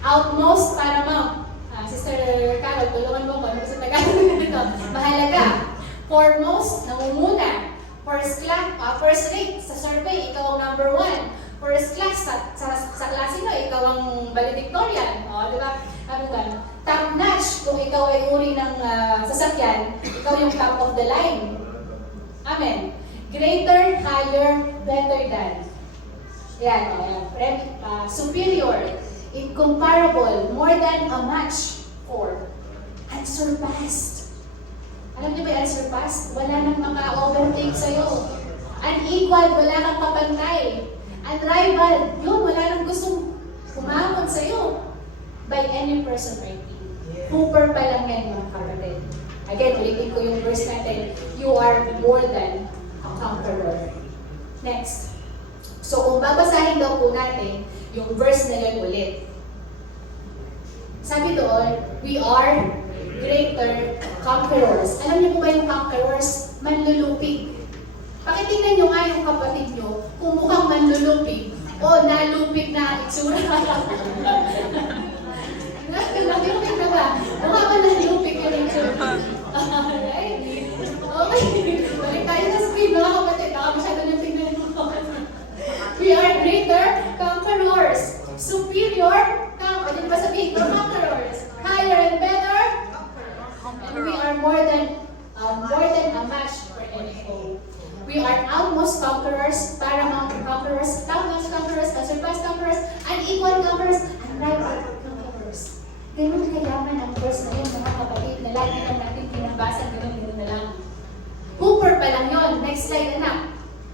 Outmost, paramount. Sister Carol, tulungan mo ko. Ano sa Tagalog nito? Mahalaga. Foremost, nangunguna. First rate sa survey, ikaw ang number 1. First class sa klase mo, ikaw ang valedictorian. O, di ba? Top notch, kung ikaw ay uri ng sasakyan, ikaw yung top of the line. Amen. Greater, higher, better than. Yan, superior, incomparable, more than a match for, unsurpassed. Alam niyo ba yung unsurpassed? Wala nang maka-overtake sa'yo. Unequal, wala kang kapantay. Unrivaled, yun, wala nang gustong kumamot sa'yo by any person or team. Cooper pa lang yan, mga kapatid. Again, ulitin ko yung verse natin. You are more than a conqueror. Next. So, kung babasahin daw po natin yung verse na yun ulit. Sabi doon, we are greater conquerors. Alam niyo po ba yung conquerors? Manlulupig. Pakitingnan nyo nga yung kapatid nyo kung mukhang manlulupig o nalupig na ang itsura. Nalupig na ba? Mukha ba nalupig yung itsura? Alright? Okay. Balik tayo sa screen, mga kapatid. Baka masyado nang tingnan mo. We are greater conquerors. Superior, ano ba sabihin? Conquerors. Higher and better. And we are more than a match for any foe. We are outmost conquerors, paramount conquerors, topmost conquerors, unsurpassed conquerors, unequal conquerors, unrivaled conquerors. Ganun kayaman ang verse na yun, mga kapatid, na lagi na natin pinabasa, ganun na lang. Cooper pa lang yun. Next slide, anak.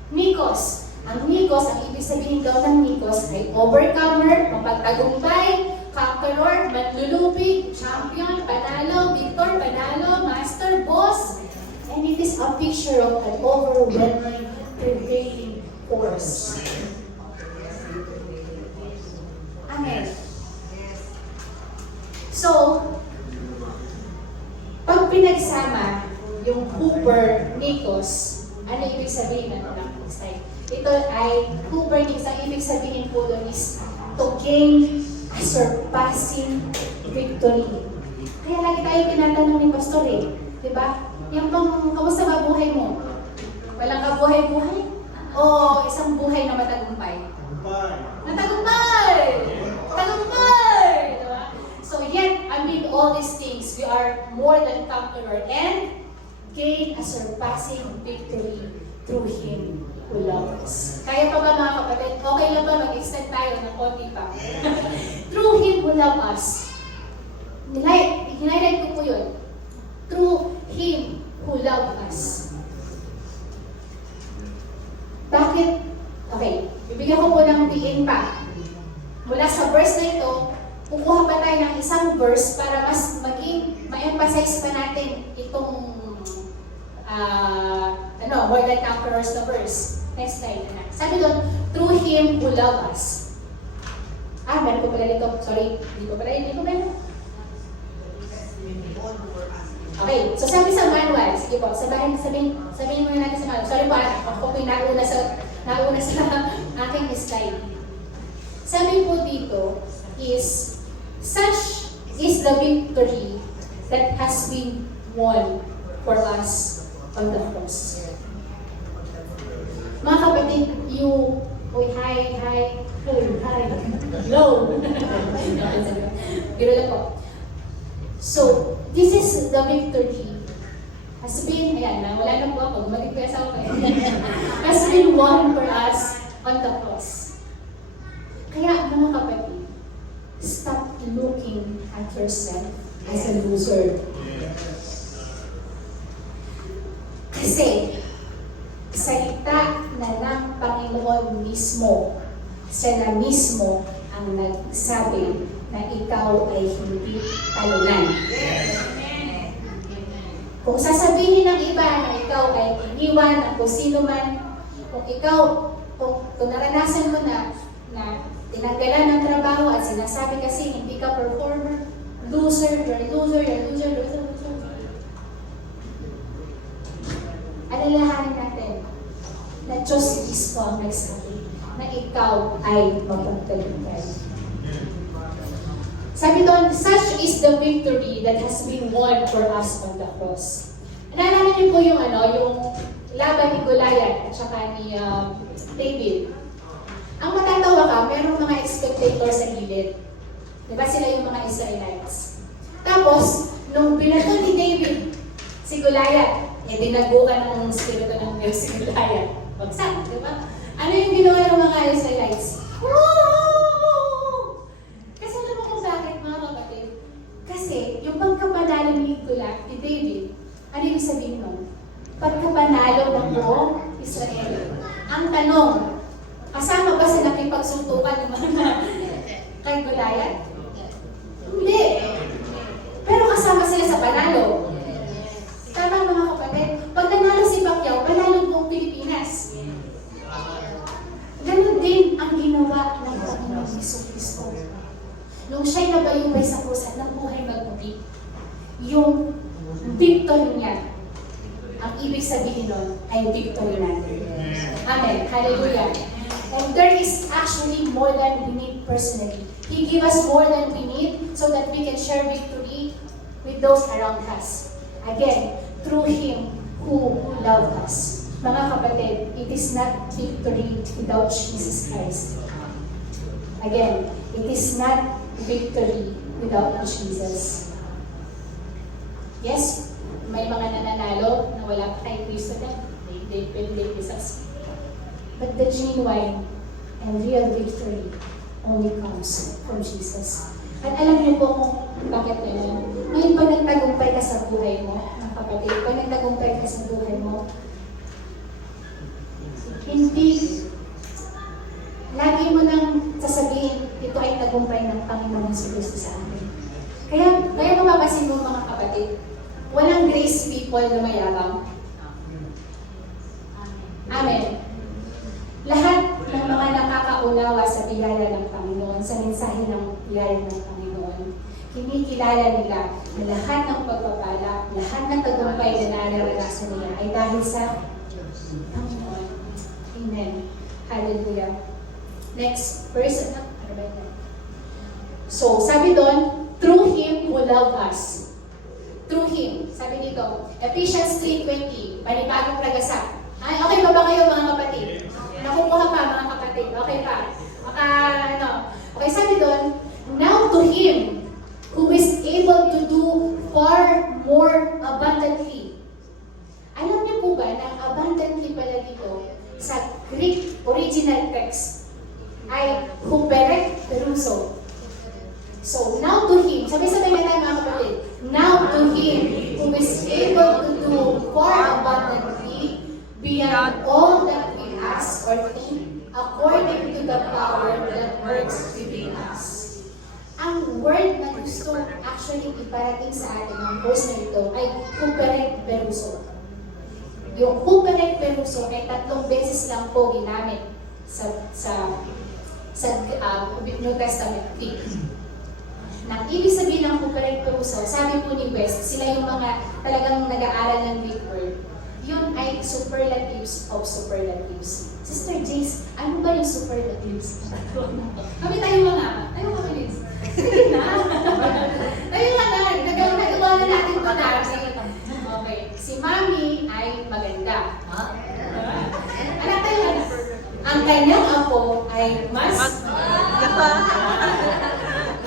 Nikos. Ang Nikos, ang ibig sabihin daw ng Nikos ay overcomer, mapagtagumpay, conqueror, manlulupig, champion, panalo, victor, panalo, master, boss. And it is a picture of an overwhelming, prevailing force. Amen. So, pag pinagsama yung Cooper, Nikos, ano ibig sabihin ng slide? ito ay two burnings. Ang ibig sabihin po doon is to gain a surpassing victory. Kaya lagi tayo tinatanong ni Pastor di ba? Yung bang, kamusta ba buhay mo? Walang kabuhay-buhay? O isang buhay na matagumpay? Matagumpay! Tagumpay! Diba? So yet, amid all these things, we are more than conqueror and gain a surpassing victory through Him who loves us. Kaya pa ba mga kapatid? Okay lang ba mag-extend tayo ng konti pa? Through Him who loves us. Hinighlight ko po yun. Through Him who loves us. Bakit? Okay, bibigyan ko po ng diin pa. Mula sa verse na ito, kukuha pa tayo ng isang verse para mas maging ma-emphasize pa natin itong more than conquerors na verse. Next slide na. Sabi doon, through Him who loves us. Meron ko pala dito. Sorry, hindi ko pala. Okay, so sabi sa manual, sige po, sabihin muna natin sa manual. Sorry po, ako po yung nauna sa aking slide. Sabi po dito is, such is the victory that has been won for us on the cross. Mga kapatid, hi, hello. Biro lang po. So, this is the victory. Has been, wala na po ako, bumalik ko sa ako. Has been won for us on the cross. Kaya, mga kapatid, stop looking at yourself as a loser. Kasi, salita na ng Panginoon mismo, siya na mismo ang nagsabi na ikaw ay hindi talunan. Kung sasabihin ng iba na ikaw ay iniwan ng kung sino man, kung naranasan mo na tinanggalan ng trabaho at sinasabi kasi hindi ka performer, loser. Alalahanin natin na Diyos mismo ang nagsabi na ikaw ay magpagtagumpay. Sabi doon, such is the victory that has been won for us on the cross. Naalala niyo po yung laban ni Goliath at saka ni David. Ang matatawa ka, merong mga spectators sa gilid. Diba sila yung mga Israelites? Tapos, nung binato ni David si Goliath, dinagukan ng spirito ng Diyos si Goliath. Bagsak, diba? Ano yung ginawa ng mga Israelites? Kasi alam mo kung bakit, mga kapatid? Kasi yung pagkapanalo ni David, ano yung sabihin nun? Pagkapanalo ng buong Israel. Ang tanong, kasama ba sa nakipagsuntukan ng mga kay Goliath? Hindi. Pero kasama sila sa panalo. Tama mga kapatid, pag nanalo si Pacquiao, panalo buong Pilipinas. Ganon din ang ginawa ng Panginoon Jesucristo. Nung siya'y nabayubay sa krus at nabuhay magputi, yung victory niya, ang ibig sabihin nun ay victory natin. Amen. Hallelujah. And there is actually more than we need personally. He gave us more than we need so that we can share victory with those around us. Again, through Him who loved us. Mga kapatid, it is not victory without Jesus Christ. Again, it is not victory without Jesus. Yes, may mga nananalo na wala pa kay Kristo na. They succeed. But the genuine and real victory only comes from Jesus. At alam niyo po kung bakit na ngayon pag nagtagumpay ka sa buhay mo, mga kapatid, pag nagtagumpay ka sa buhay mo, hindi, lagi mo nang sasabihin, ito ay tagumpay ng Panginoon sa Kristo sa akin. Kaya mapapasin mo mga kapatid, walang grace people na mayabang. Amen. Lahat ng mga nakakaunawa sa biyaya ng Panginoon, sa mensahe ng biyaya ng Panginoon, kinikilala nila na lahat ng pagpapala, lahat ng tagumpay na nararanasan nila ay dahil sa Panginoon. Amen. Hallelujah. Next verse. Ano ba yun? So, sabi doon, through Him who loved us. Through Him. Sabi dito, Ephesians 3:20, panibagong nagasap. Ay, okay pa ba kayo mga kapatid? Nakukuha pa mga kapatid. Okay pa. Okay, sabi doon, now to Him who is able to do far more abundantly. Alam niyo po ba na abundantly pala dito sa Greek original text ay huperek peruso. So, now to Him, sabay-sabay na tayo mga kapatid, now to Him who is able to do far abundantly beyond all that we ask or think, according to the power that works within us. Ang word na gusto actually iparating sa atin ng verse na ito ay huperek peruso. Yung huperek peruso ay 3 beses lang po ginamit sa New Testament Greek. Nang ibig sabihin ng huperek peruso, sabi po ni West, sila yung mga talagang nag-aaral ng Greek word. Yun ay superlatives of superlatives. Sister Jace, ano ba yung superlatives? Kami tayo mga. Tayo mga Liz. Sige na. Tayo mga. Nagawa na natin ito na. Okay. Si Mami ay maganda. Anak tayo na. Ang kanyang apo ay mas...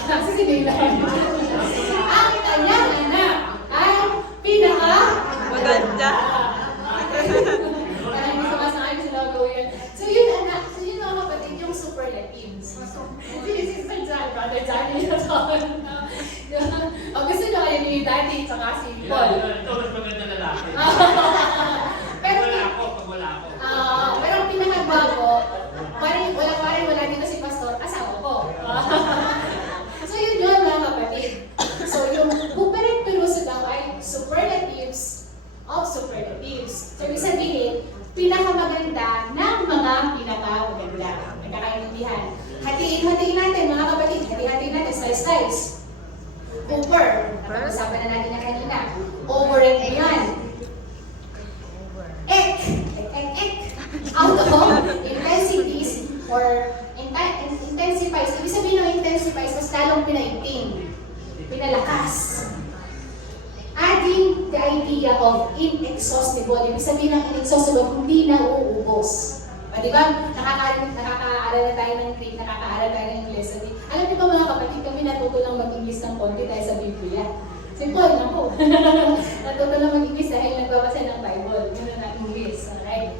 Sige nila. Ang kanyang anak ay pinaka... Maganda. Kaya hindi sumasangay sa logo yun. So yun anak, so yun mga kapatid, yung superlatives. Sige, sister Jan, brother Jan, yun ito. O gusto nyo kayo ni Daddy, tsaka si Paul. Ito mas maganda lalaki. Pero wala ako. pero ang pinakagwapo, wala dito si Pastor, asawa ko. So yun mga kapatid. So yung huperek peruso daw ay superlatives of superlatives. So, ibig sabihin, pinakamaganda ng mga pinakamaganda. Nagkakaintindihan. Hatiin natin, mga kapatid. Hatiin natin, slice. Over. Napag-usapan na natin na kanina. Over and beyond. Ek. Out of intensities or intensifies. Ibig sabihin ng intensifies, mas lalong pinaigting. Pinalakas. Adding the idea of inexhaustible. Ibig sabihin ng inexhaustible, hindi na uubos. Di ba? Nakaka-aaral na tayo ng Greek, nakaka-aaral tayo ng English. Alam niyo ba mga kapatid, kami natuto lang mag-English ng konti dahil sa Biblia. Simple lang po. Natuto lang mag-English dahil nagbabasa ng Bible. Yun na English. Alright?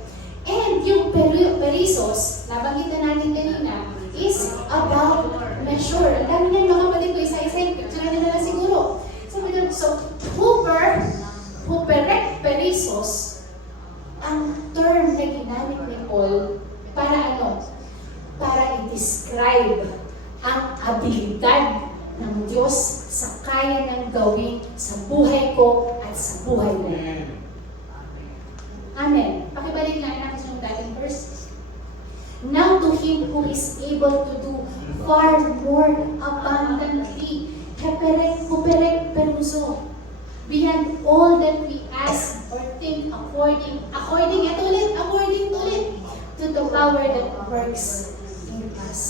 And yung perisos, nabanggitan natin kanina, is about measure. Ang dami niyan mga kapatid ko, isa-isa, picture na lang siguro. So, huperek perisos, ang term na ginamit ni Paul para ano? Para i-describe ang abilidad ng Diyos sa kaya ng gawin sa buhay ko at sa buhay mo. Amen. Pakibalik lang natin yung dating verse. Now to Him who is able to do far more abundantly, huperek peruso, beyond all that we ask or think according to the power that works in us.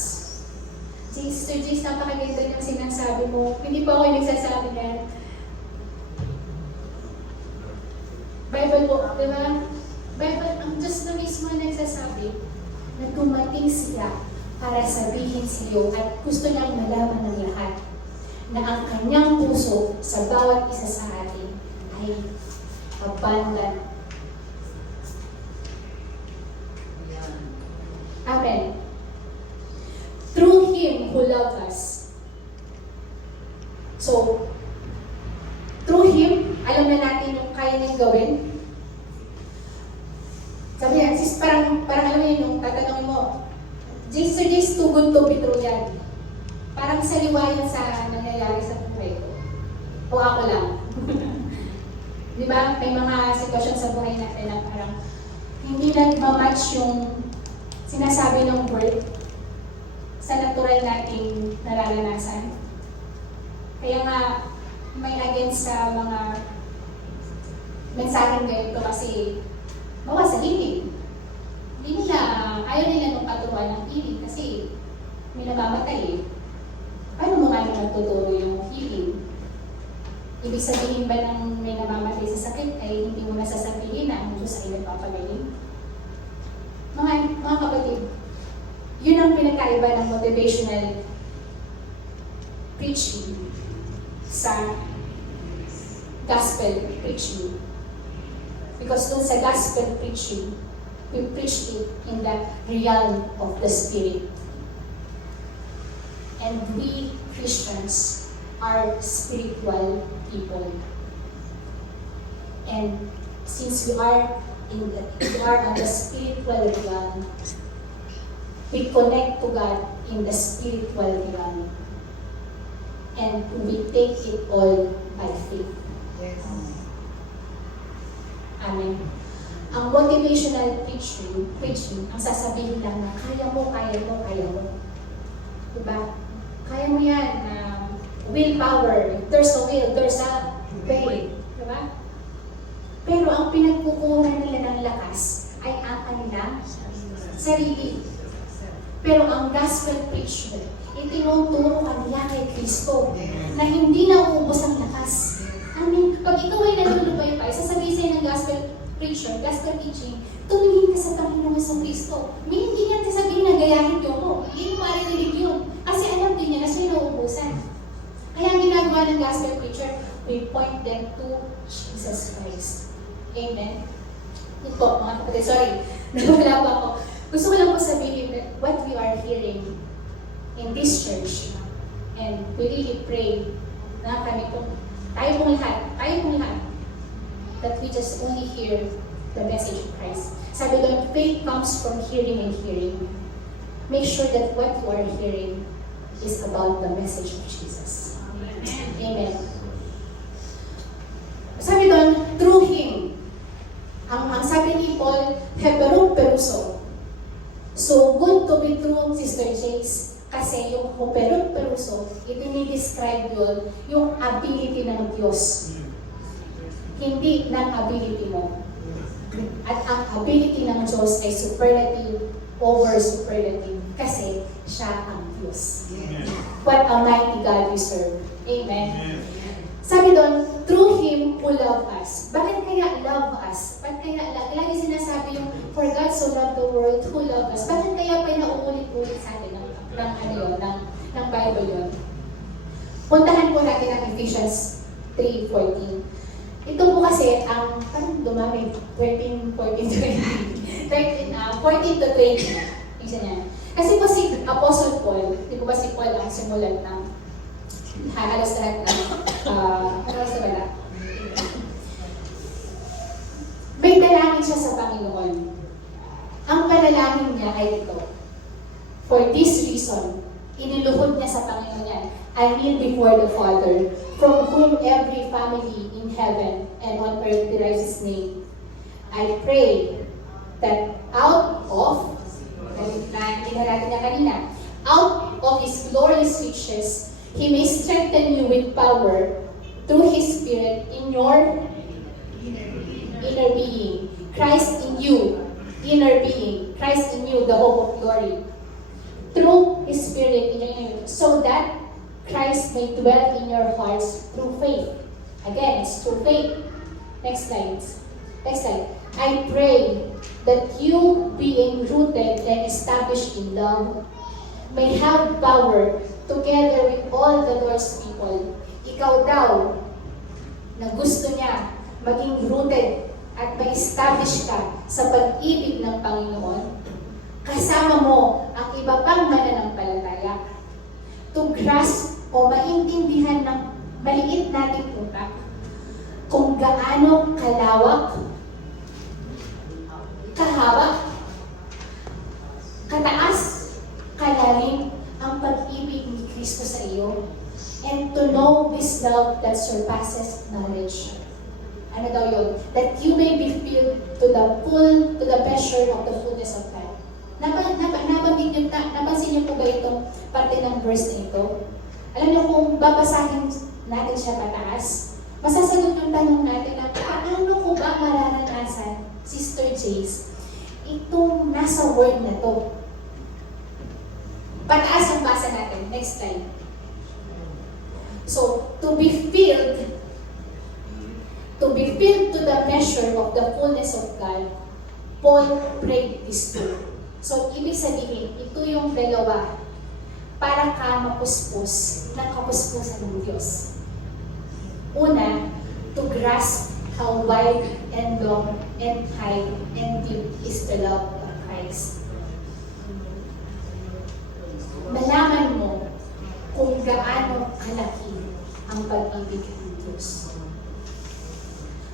Sister Jace, napakaganda yung sinasabi mo. Hindi pa ako yung nagsasabi yan. Bible po, di ba? Bible, ang Diyos na mismo nagsasabi na dumating siya para sabihin sa iyo at gusto niyang malaman ng lahat na ang kanyang puso sa bawat isa sa atin ay abundant. Amen. Through Him who loved us. So, through Him, alam na natin yung kaya niyang gawin. Sabi yan, sis, parang alam mo yun, yung tatanungin mo, Sir Jace, too good to be true yan. Parang saliwa yan sa nangyayari sa buhay ko. O ako lang. Di ba? May mga sitwasyon sa buhay natin na parang hindi nag-match yung sinasabi ng word sa natural nating nararanasan. Kaya nga, may against sa mga mensaheng ganito kasi bawa sa hilig. Hindi ayaw nila nung paturuan ng healing kasi may namamatay eh. Paano mo nga nagtuturo yung healing? Ibig sabihin ba ng may namamatay sa sakit ay hindi mo nasasabihin na ang Diyos ay nagpapagaling? Mga kapatid, yun ang pinakaiba ng motivational preaching sa gospel preaching. Because dun sa gospel preaching, we preach it in the realm of the Spirit. And we Christians are spiritual people. And since we are on the spiritual realm, we connect to God in the spiritual realm. And we take it all by faith. Yes. Amen. Ang motivational preaching, ang sasabihin lang na kaya mo. Diba? Kaya mo yan. Willpower. If there's a will, there's a way. Diba? Pero ang pinagkukunan nila ng lakas ay ang kanilang sarili. Pero ang gospel preacher, itinuturo kanila kay Kristo na hindi nauubos ang lakas. Amen. Pag ikaw ay nalulupay-pay, sasabihin sa'yo ng gospel preacher, gospel preaching, tumingin ka sa Panginoon sa Kristo. May hindi niya sasabihin na gayahin niyo ko. Hindi mo marinig yun. Kasi alam din niya na sa'yo nauubusan. Kaya ang ginagawa ng gospel preacher, we point them to Jesus Christ. Amen. Ito, mga kapatid, sorry, nawala pa ako. Gusto ko lang po sabihin that what we are hearing in this church, and we really pray na tayo pong lahat, that we just only hear the message of Christ. Sabi doon, faith comes from hearing and hearing. Make sure that what you are hearing is about the message of Jesus. Amen. Sabi doon, through Him. Ang sabi ni Paul, Heberung Peruso. So good to be true, Sister Jace. Kasi yung Heberung Peruso, itinidescribe yun yung ability ng Diyos. Hindi ng ability mo. At ang ability ng Diyos ay superlative over superlative. Kasi siya ang Diyos. What a mighty God we serve. Amen. Sabi doon, through Him who loved us. Bakit kaya love us? Bakit kaya lagi sinasabi yung, for God so loved the world who loved us. Bakit kaya pa nauulit-ulit sa atin ng Bible yun? Puntahan po natin ang Ephesians 3:14. Ito po kasi ang, parang dumami, 13, 14 to 20. Isa niya. Kasi po si Apostle Paul, di po ba si Paul ang simulan ng halos lahat ng halos na wala. May dalangin siya sa Panginoon. Ang panalangin niya ay ito. For this reason, iniluhod niya sa Panginoon niya, I kneel before the Father, from whom every family in heaven and on earth derives His name. I pray that out of His glorious riches, He may strengthen you with power through His Spirit in your inner being. Christ in you, inner being. Christ in you, the hope of glory. Through His Spirit in your inner being, so that Christ may dwell in your hearts through faith. Again, it's through faith. Next slide. I pray that you, being rooted and established in love, may have power together with all the Lord's people. Ikaw daw, na gusto niya maging rooted at ma-establish ka sa pag-ibig ng Panginoon, kasama mo ang iba pang mananampalataya to grasp o maintindihan ng maliit nating utak kung gaano kalawak, kahaba, kataas, kalalim ang pag-ibig ni Kristo sa iyo, and to know this love that surpasses knowledge. Ano daw yun? That you may be filled to the measure of the fullness of God. Napansin niyo po ba itong parte ng verse na ito? Alam niyo kung babasahin natin siya pataas, masasagot yung tanong natin na paano ko ba mararanasan, Sister Jace, itong nasa word na to. Pataas ang basa natin. Next slide. So, to be filled to the measure of the fullness of God, Paul prayed this too. So, ibig sabihin, ito yung dalawa para ka mapuspos ng kapuspusan ng Diyos. Una, to grasp how wide and long and high and deep is the love of Christ. Malaman mo kung gaano kalaki ang pag-ibig ng Diyos.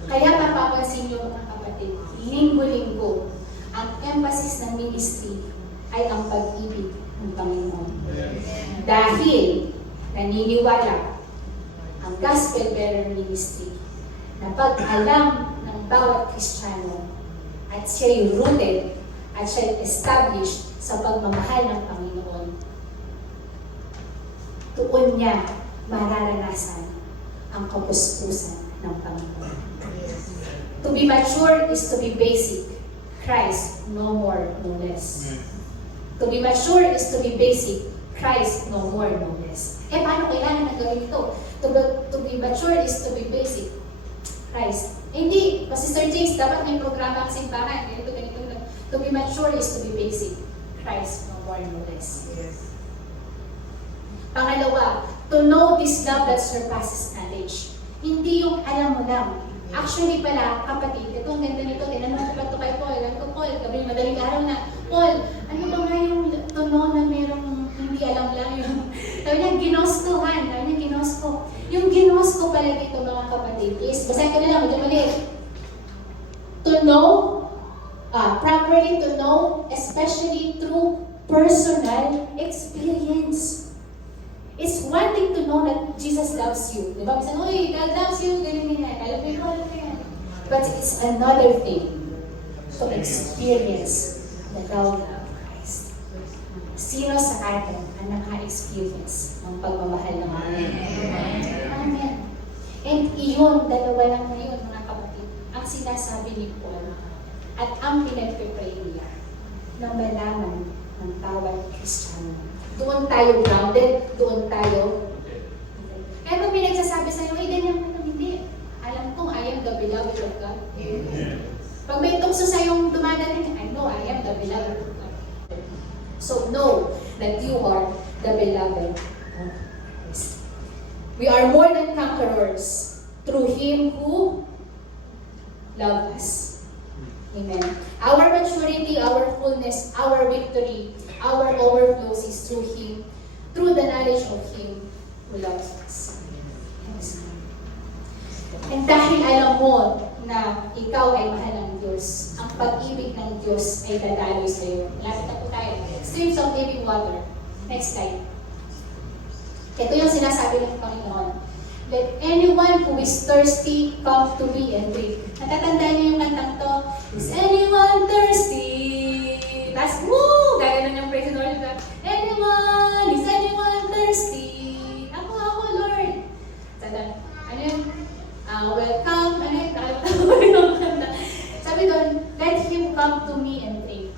Kaya mapapansin niyo mga kapatid, linggo-linggo, ang emphasis ng ministry ay ang pag-ibig ng Panginoon. Dahil naniniwala ang Gospel Bearer Ministry na pag alam ng bawat Kristiyano at siya'y rooted at siya'y established sa pagmamahal ng Panginoon, tuon niya mararanasan ang kapuspusan ng Panginoon. To be mature is to be basic. Christ, no more, no less. To be mature is to be basic. Christ, no more, no less. Paano kailangan na gawin ito? To be mature is to be basic. Christ. Hindi, kasi Sir James, dapat may programa kasing bahan. Ganito. To be mature is to be basic. Christ, no more, no less. Pangalawa, to know this love that surpasses knowledge. Hindi yung alam mo lang. Actually pala, kapatid, ito ang ganda nito, tinanong ko pa ito kay Paul. Alam ko, Paul, gabi madaling araw na, Paul, ano ba nga yung tuno na merong hindi alam lang yung, sabi niya, ginoskohan, ginosko. Yung ginosko pala dito mga kapatid is, basahin ko na lang, medyo mali. To know, properly to know, especially through personal experience. It's one thing to know that Jesus loves you. Diba? Bisa, uy, God loves you, ganyan. Alam mo yan. But it's another thing to experience the love of Christ. Sino sa atin ang naka-experience ng pagmamahal ng Amen? Amen. And iyon, dalawa lang na yun, mga kapatid, ang sinasabi ni Paul at ang pinagpipray niya na malaman ng bawat Kristiyano. Doon tayo grounded, doon tayo. Kaya pag may nagsasabi sa'yo, ganyan mo, hindi. Alam ko, I am the beloved of God. Pag may tukso sa'yong dumadating, I know I am the beloved of God. So know that you are the beloved of Christ. We are more than conquerors through Him who loved us. Amen. Our maturity, our fullness, our victory, our overflows is through Him, through the knowledge of Him who loves us. Yes. And dahil alam mo na ikaw ay mahal ng Diyos, ang pag-ibig ng Diyos ay dadaloy sa iyo. Lapit na po tayo. Streams of living water. Next slide. Ito yung sinasabi ng Panginoon. Let anyone who is thirsty come to me and drink. Natatandaan niyo yung kantang to? Is anyone thirsty? Tapos, woo! Gaya nun yung praise and worship. Anyone? Is anyone thirsty? Ako, Lord. Ano yun? Welcome. Ano yun? Nakalimutan ko yung kanta. Sabi doon, let him come to me and drink.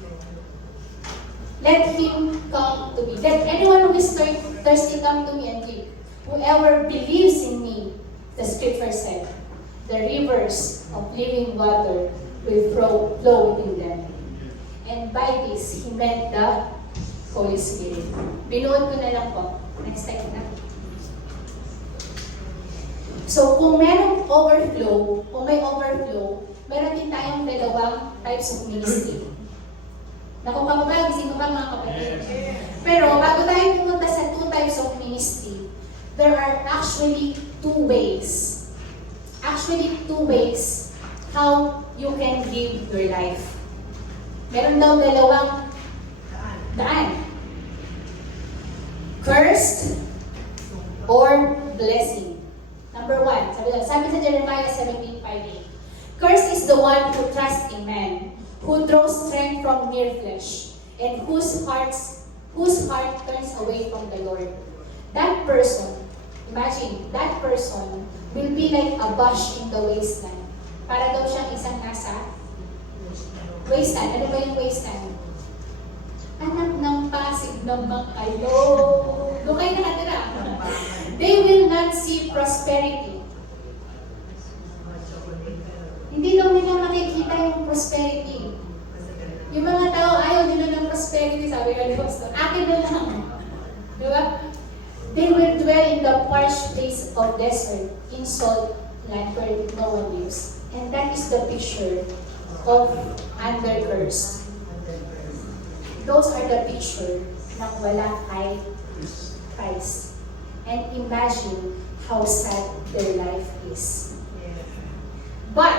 Let him come to me. Let anyone who is thirsty come to me and drink. Whoever believes in me, the scripture said, the rivers of living water will flow within them. And by this, He meant the Holy Spirit. Binuod ko na lang po. Next slide na. So, kung merong overflow, kung may overflow, meron din tayong dalawang types of ministry. Na kung papagising ko pa mga kapatid. Pero, bago tayo pumunta sa two types of ministry, there are actually two ways. Actually, two ways how you can live your life. Meron daw dalawang daan. Cursed or blessing. Number one, sabi sa Jeremiah 17:5-8. Cursed is the one who trusts in man, who draws strength from mere flesh, and whose heart turns away from the Lord. That person, imagine, that person will be like a bush in the wasteland. Para daw siyang isang nasa Wasteland. Ano ba yung wasteland? Anak ng Pasig naman kayo. Doon kayo nakatira. They will not see prosperity. Hindi daw nila makikita yung prosperity. Yung mga tao ayaw nila ng prosperity, sabi nga ni Pastor. Akin na lang. Diba? They will dwell in the parched place of desert, in salt land where no one lives. And that is the picture of under curse. Those are the picture ng wala kay Christ. And imagine how sad their life is. But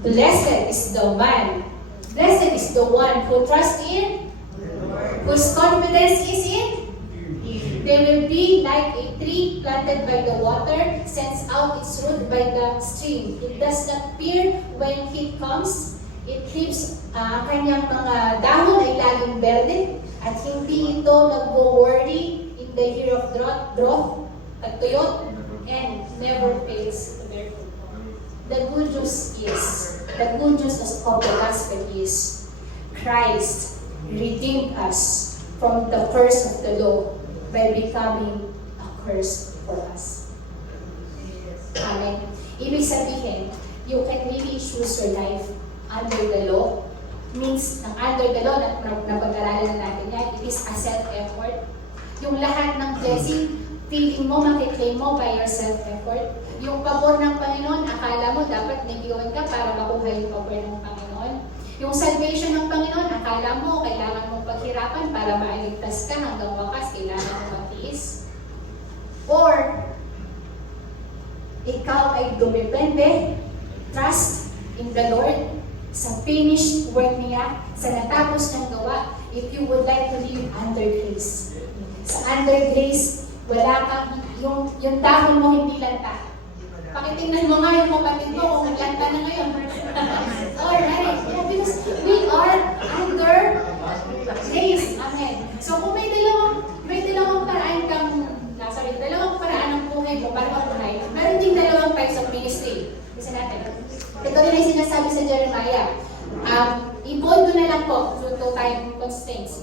blessed is the man, blessed is the one who trusts in, whose confidence is in. They will be like a tree planted by the water, sends out its root by the stream. It does not fear when heat comes. It leaves kanyang mga dahon ay laging berde at hindi ito nag-worry in the year of drought, tagtuyot, and never fails to bear fruit. The good news of the gospel is Christ redeemed us from the curse of the law by becoming a curse for us. Amen. Ibig sabihin, you can really choose your life under the law. Means, under the law, napag-aralan na natin yan, it is a self-effort. Yung lahat ng blessing, feeling mo, makiklaim mo by your self-effort. Yung pabor ng Panginoon, akala mo dapat nagiwan ka para makuha yung pabor ng Panginoon. Yung salvation ng Panginoon, akala mo kailangan mong paghirapan para mailigtas ka hanggang wakas, kailangan mong magtiis. Or, ikaw ay dumepende, trust in the Lord, sa finished work niya, sa natapos niyang gawa, if you would like to live under grace. Sa under grace, wala kang, yung dahon mo hindi lanta. Pakitingnan mo nga yung kapatid mo kung naglanta na ngayon. Alright. Yeah, because we are under grace. Amen. So kung may dalawang paraan kang, dalawang paraan ng buhay mo para mabuhay, meron din dalawang types of ministry. Isa natin. Ito rin ay sinasabi sa Jeremiah. I-bold ko na lang po due to time constraints.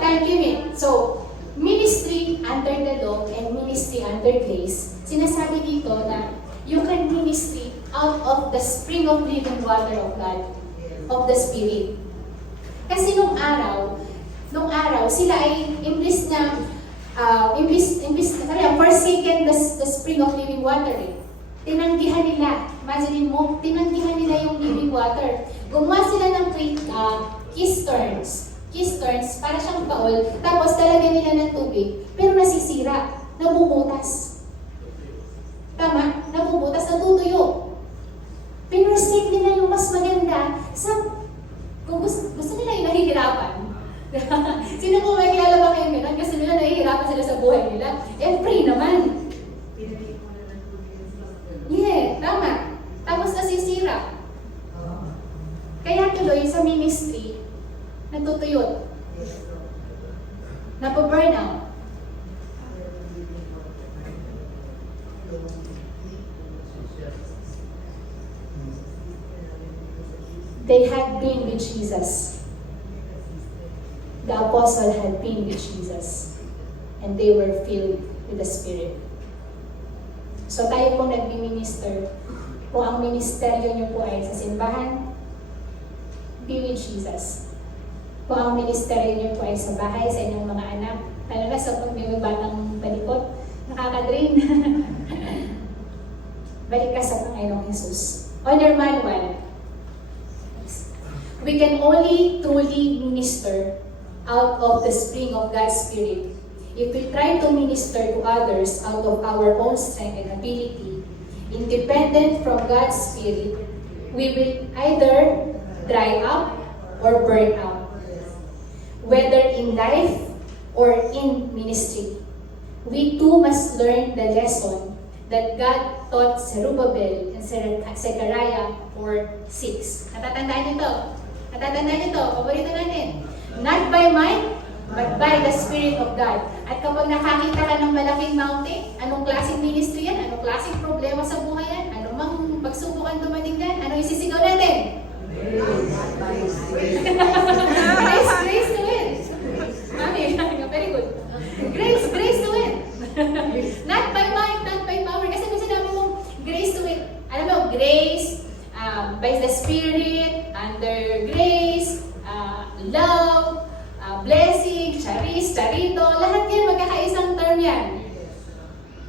Time limit. So, ministry under the law and ministry under grace, sinasabi dito na you can ministry out of the spring of living water of God, of the Spirit. Kasi nung araw, sila ay imbis forsaken the spring of living water eh. Tinanggihan nila. Imagine mo, tinanggihan nila yung living water. Gumawa sila ng cisterns para siyang baol, tapos talagyan nila ng tubig, pero nasisira, nabubutas. Tama? Nabubutas, natutuyo. Pinursake nila yung mas maganda kung gusto nila yung nahihirapan. Sino po may kilala ba kayo ganun? Gusto nila nahihirapan sila sa buhay nila? Free naman. Yeah, tama. Tapos nasisira. Kaya tuloy sa ministry, natutuyot. Napo-burnout. They had been with Jesus. The apostle had been with Jesus. And they were filled with the Spirit. So tayo pong nagbi-minister, kung ang ministeryo nyo po ay sa simbahan, be with Jesus. Kung ang ministeryo nyo po ay sa bahay, sa inyong mga anak, lalo na sa pag may batang balikot, nakaka-drain. Balik ka sa Panginoong Jesus. Honor manual. We can only truly minister out of the spring of God's Spirit if we try to minister to others out of our own strength and ability, independent from God's Spirit, we will either dry up or burn out, whether in life or in ministry. We too must learn the lesson that God taught Zerubbabel and Zechariah 4:6. Natatandaan niyo to? Paborito natin. Not by might, but by the Spirit of God. At kapag nakakita ka ng malaking mountain, anong klaseng ministry yan? Anong klaseng problema sa buhay yan? Anong mang pagsubok ang dumating yan? Anong isisigaw natin? Grace to win. Mami, very good. Grace to win. Not by might, not by power. Kasi kung sinabi mo, grace to win. Alam mo, grace, by the Spirit, under grace, love, blessing, charis, charito, lahat yan magkakaisang term yan.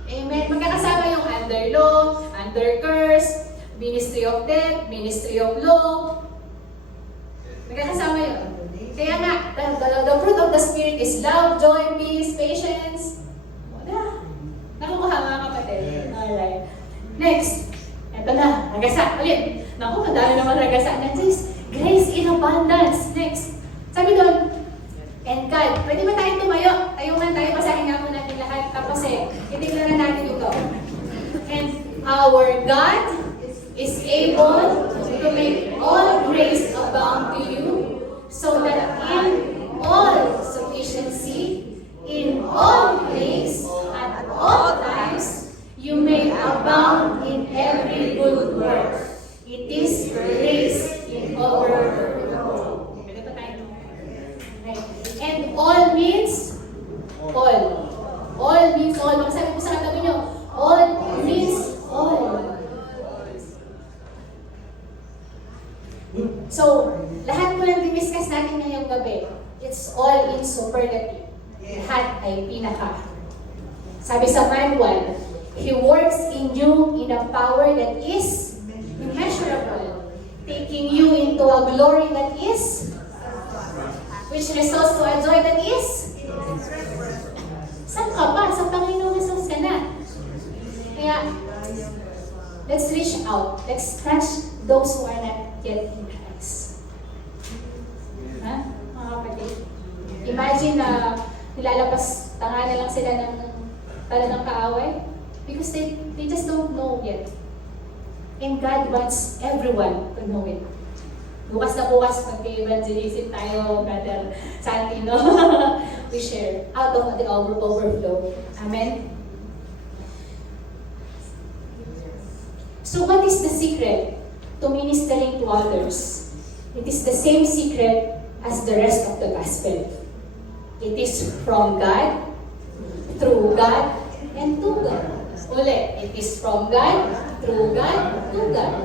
Amen. Magkakasama yung under law, under curse, ministry of death, ministry of law. Magkakasama yun. Kaya nga, the fruit of the Spirit is love, joy, peace, patience. Wala. Nakukuha mga kapatid. Alright. Next. Ito na. Ragasa. Ulit. Naku, madami naman ragasa na. Grace in abundance. Next. Sabi doon, and God. Pwede ba tayo tumayo? Tayungan tayo. Basahin nga po natin lahat. Tapos itignan na natin ito. And our God is able to make all grace abound to you, so that in all sufficiency, in all place, at all times, you may abound in every good work. It is grace in overflow. Pwede pa tayo? Okay. And all means all. All means all. Makasabi po sa katabi nyo, all means all. So, lahat po lang diniscuss natin ngayong gabi, it's all in superlative. Lahat ay pinaka. Sabi sa manual, He works in you in a power that is immeasurable, taking you into a glory that is, which results to a joy that is. Saan ka pa? Sa Panginoong Jesus ka na. Kaya, let's reach out. Let's touch those who are not yet in Christ. Ha? Mga kapatid. Imagine na nilalapas, tanga na lang sila ng talagang kaaway because they just don't know yet. And God wants everyone to know it. Bukas na bukas, mag-evangelism tayo, Brother Santi, no? We share out of the overflow. Amen? So what is the secret to ministering to others? It is the same secret as the rest of the gospel. It is from God, through God, and to God. Ulit, it is from God, through God, to God.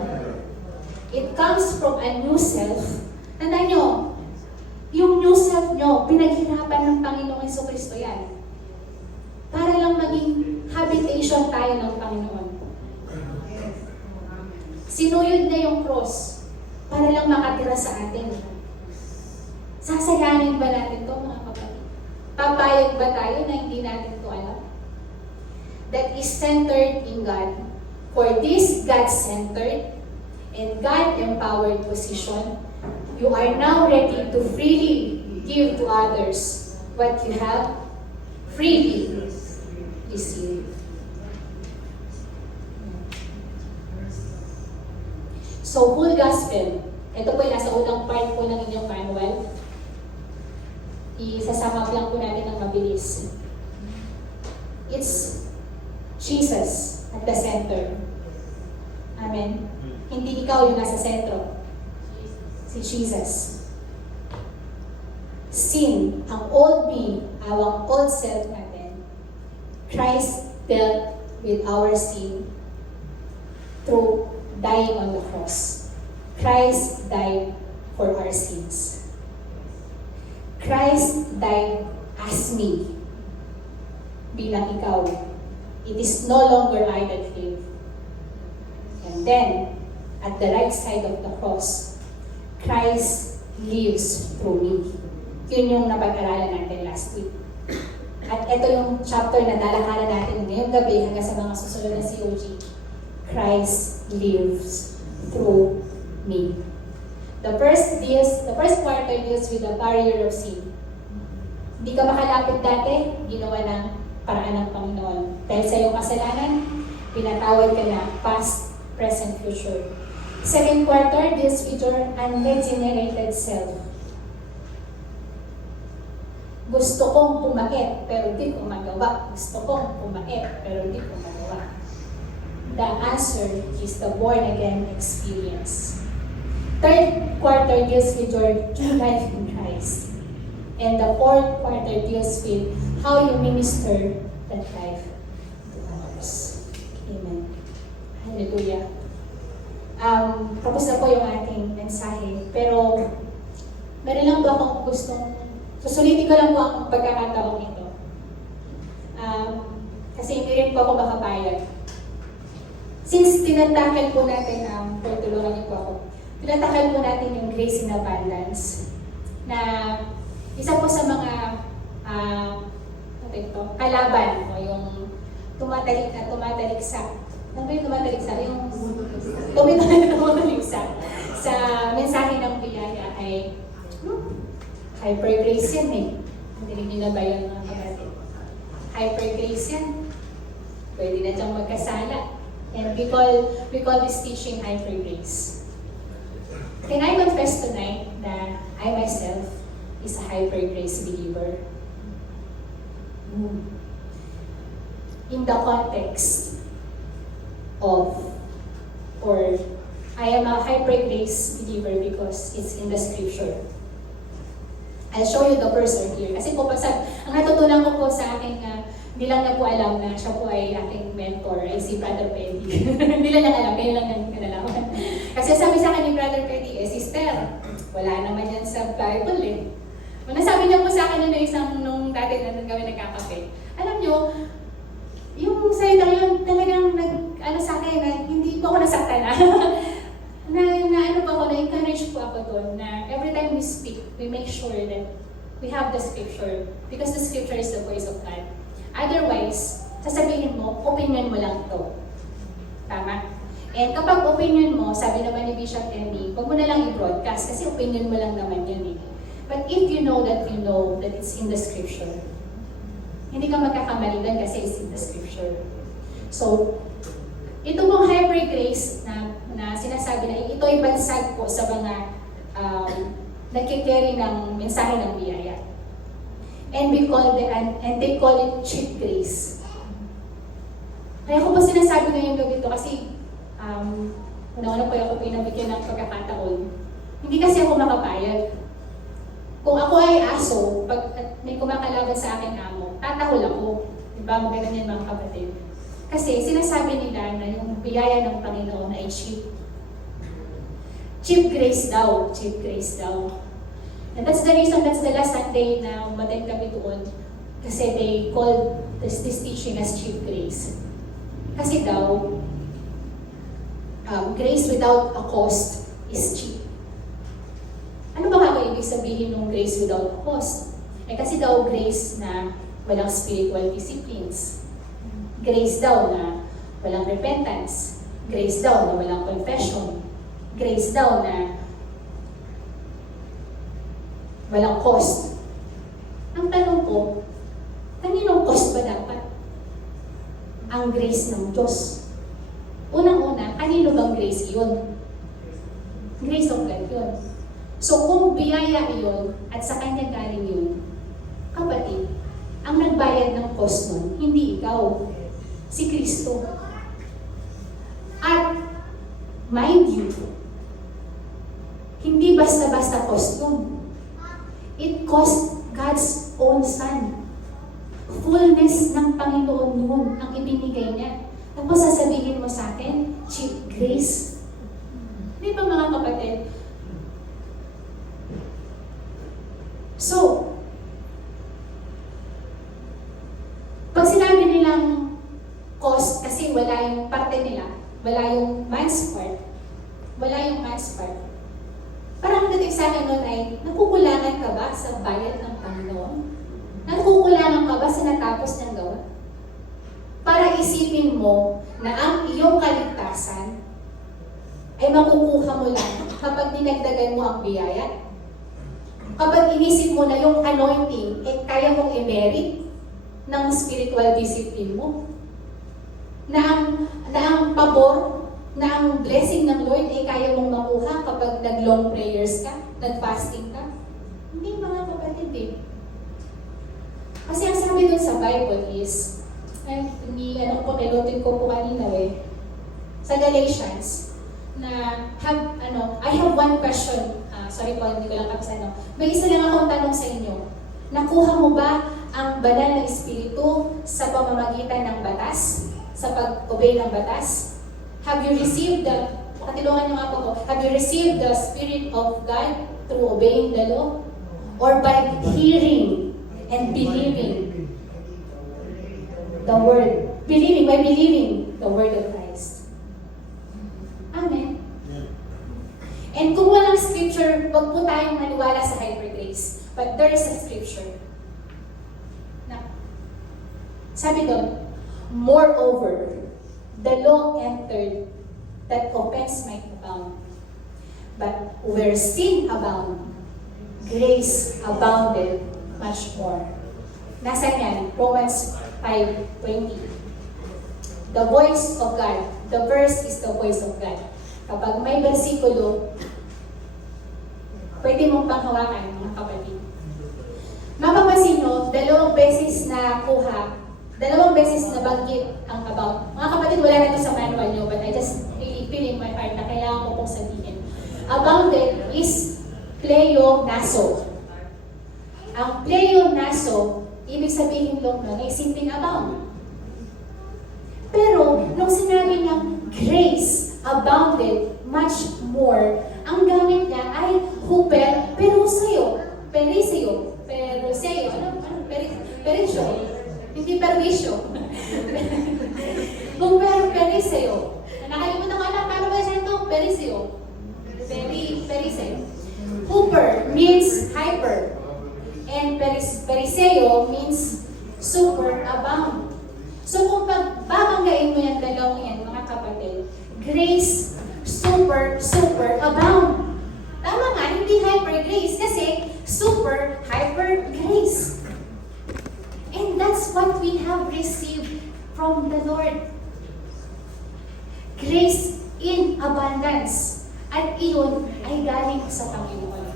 It comes from a new self. Tandaan nyo, yung new self nyo, pinaghirapan ng Panginoong Jesucristo yan. Para lang maging habitation tayo ng Panginoon. Sinuyod na yung cross para lang makatira sa atin. Sasayanin ba natin ito, mga kapatid? Papayag ba tayo na hindi natin ito alam? That is centered in God. For this God-centered and God-empowered position, you are now ready to freely give to others what you have freely received. So, full gospel. Ito po yung nasa unang part po ng inyong manual. Isasama lang po natin ng mabilis. It's Jesus at the center. Amen. Hindi ikaw yung nasa sentro. Si Jesus. Sin, ang old me, ang old self natin. Christ dealt with our sin through dying on the cross. Christ died for our sins. Christ died as me. Bilang ikaw. It is no longer I that live. And then, at the right side of the cross, Christ lives through me. Yun yung napag-aralan natin last week. At ito yung chapter na dalakaran natin ngayong gabi hanggang sa mga susunod na COG. Christ lives through me. The first quarter deals with the barrier of sin. Hindi ka makalapit dati, ginawa ng paraan ng Panginoon. Dahil sa iyong kasalanan, pinatawad ka na past, present, future. Second quarter deals with your unregenerated self. Gusto kong pumait, pero di ko magawa. Gusto kong pumait, pero di ko magawa. The answer is the born-again experience. third quarter deals with your true life in Christ. And the fourth quarter deals with how you minister that life to others. Amen. Hallelujah. Tapos na po yung ating mensahe. Pero, meron lang po akong gustong, susulitin ko lang po ang pagkakataong ito. Kasi hindi rin po ako makapayag. Since tinatakal po natin, tulungan niyo po ako, tinatakal po natin yung grace in abundance, na isa po sa mga kalaban o yung tumataliksa. Ano ba yung tumataliksa? Yung tumataliksa sa mensahe ng biyaya ay hyper grace yan eh. Hindi niyo na ba yun mga kapatid? Hyper grace yan. Pwede na siyang magkasala. And we call this teaching hyper grace. Can I confess tonight that I myself is a hyper grace believer? In the context of, or I am a hyper grace believer because it's in the scripture. I'll show you the verse right here. Kasi po, ang natutunan ko po sa aking, hindi lang na po alam na siya po ay aking mentor, ay si Brother Petty. Hindi lang niya alam, kayo lang nang kanalaman. Kasi sabi sa akin ni Brother Petty, sister, wala naman yan sa Bible eh. Nasabi niya po sa akin nung dati na kami nagkakape. Alam niyo, yung salita yun talagang sa akin na hindi po ako nasaktan na-encourage po ako doon na every time we speak, we make sure that we have the scripture because the scripture is the voice of God. Otherwise, sasabihin mo, opinion mo lang to. Tama? And kapag opinion mo, sabi naman ni Bishop Emmy, huwag mo na lang i-broadcast kasi opinion mo lang naman yun eh. But if you know that it's in the scripture, hindi ka magkakamali doon kasi it's in the scripture. So, ito pong hyper grace na sinasabi na ito ay bansag po sa mga nagkikerry ng mensahe ng biyaya. And they call it cheap grace. Kaya ko po sinasabi ngayong gabi ito kasi una-una po ako pinabigyan ng pagkakataon. Hindi kasi ako makapayag. Kung ako ay aso, pag may kumakalaban sa akin amo, tatahol ako. Diba? Maganda yan mga kapatid. Kasi sinasabi nila na yung biyaya ng Panginoon ay cheap. Cheap grace daw. Cheap grace daw. And that's the reason, that's the last Sunday na umattend kami doon. Kasi they called this teaching as cheap grace. Kasi daw, grace without a cost is cheap. Ano ba nga ibig sabihin ng grace without a cost? Kasi daw grace na walang spiritual disciplines. Grace daw na walang repentance. Grace daw na walang confession. Grace daw na walang cost. Ang tanong ko, kaninong cost ba dapat? Ang grace ng Diyos. Unang-una, kanino bang grace yun? Grace of God yun. So kung biyaya yun at sa Kanya galing yun, kapatid, ang nagbayad ng cost nun, hindi ikaw, si Kristo. At mind you, hindi basta-basta cost nun. It cost God's own Son. Fullness ng Panginoon yun ang ibinigay niya. Tapos sasabihin mo sa akin, cheap grace. Di ba mga kapatid? So, pag sinabi nilang cost, kasi wala yung parte nila, wala yung man's part, parang ang dating sa akin nun ay, nakukulangan ka ba sa bayad ng Panginoon? Nakukulangan ka ba sa natapos niyang gawa? Para isipin mo na ang iyong kaligtasan ay makukuha mo lang kapag dinagdagan mo ang biyaya. Kapag inisip mo na yung anointing, kaya mong i-merit ng spiritual discipline mo. Na ang pabor, na ang blessing ng Lord ay kaya mong makuha kapag nag-long prayers ka, nag-fasting ka. Hindi mga kapatid eh. Kasi ang sabi dun sa Bible is, nilutin ko po kanina sa Galatians, na I have one question. Sorry po, hindi ko lang kapasa, no? May isa lang akong tanong sa inyo. Nakuha mo ba ang banal na espiritu sa pamamagitan ng batas? Sa pag-obey ng batas? Have you received pakatulungan niyo nga po ko, have you received the Spirit of God through obeying the law? Or by hearing and believing the Word? By believing the Word of Christ. Amen. And kung walang scripture, wag po tayong maniwala sa hypergrace. But there is a scripture. Sabi doon, moreover, the law entered that offense might abound. But where sin abound, grace abounded much more. Nasaan yan? Romans 5:20. The voice of God. The verse is the voice of God. Kapag may versikulo, pwede mong panghawakan, mga kapatid. Mapapansin nyo, dalawang beses na banggit ang about. Mga kapatid, wala na ito sa manual nyo, but I just really feel in my heart na kailangan ko pong sabihin. Abounded is pleonazo. Ang pleonazo, ibig sabihin lang nun, ay simpleng abound. Pero, nung sinabi niyang grace abounded much more, ang gamit niya ay huper peruseo. Periseo. Peruseo. Perisyo. Hindi perwisyo. Huper periseo. Nakalimutan ko alam, paano ba siya ito? Periseo. Periseo. Huper means hyper. And periseo means super abound. So kung pagbabanggain mo yung dalawang yan, mga kapatid, grace, super abound. Tama nga, hindi hyper grace kasi super hyper grace. And that's what we have received from the Lord. Grace in abundance. At iyon ay galing sa Panginoon.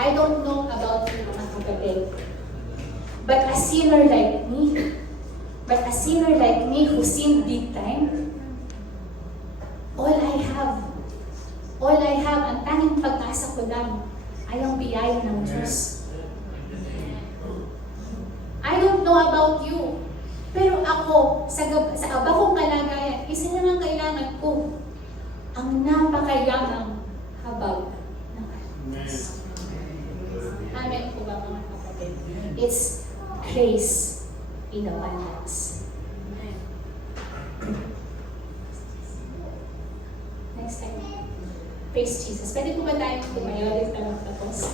I don't know about you, mga kapatid. But a sinner like me who sinned big time, all I have, ang tanging pag-asa ko lang ay ang biyaya ng Diyos. I don't know about you, pero ako, sa aba kong kalagayan, isa lang ang kailangan ko, ang napakayamang habag ng Diyos. Amen po ba, mga kapatid? It's grace in abundance. Next time. Praise Jesus. Pwede po ba tayong tumayo? Dito na tapos.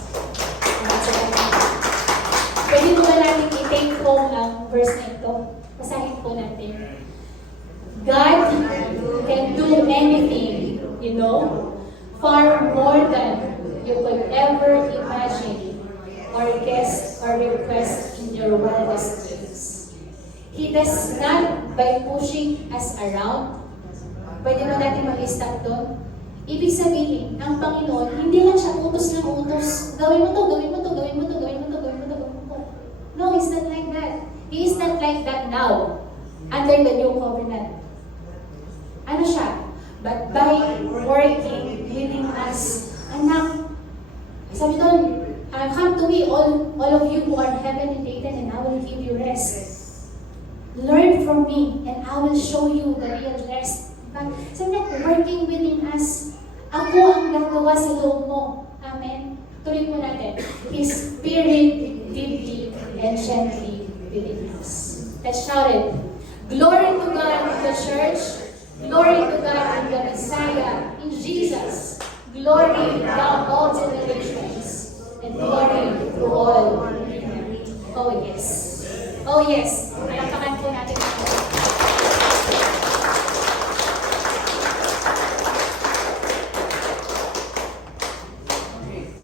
Pwede po ba natin i-take home ang verse na ito? Basahin po natin. God can do anything, far more than you could ever imagine or guess or request in your wildest dreams. He does not by pushing us around. Pwede ba natin mag-stop doon? Ibig sabihin, ang Panginoon, hindi lang siya utos ng utos. Gawin mo to, gawin mo to, gawin mo to, gawin mo to, gawin mo to, gawin mo to. No, He's not like that. He is not like that now, under the new covenant. Ano siya? But by working within us, anak, sabi doon, come to me, all of you who are heavily laden, and I will give you rest. Learn from me, and I will show you the real rest. Sabi na, working within us. Ako ang gagawa sa loob mo. Amen? Tuloy po natin. His Spirit deeply and gently within us. Let's shout it. Glory to God in the church. Glory to God in the Messiah, in Jesus. Glory down all generations. And glory to all. Oh yes. Oh yes.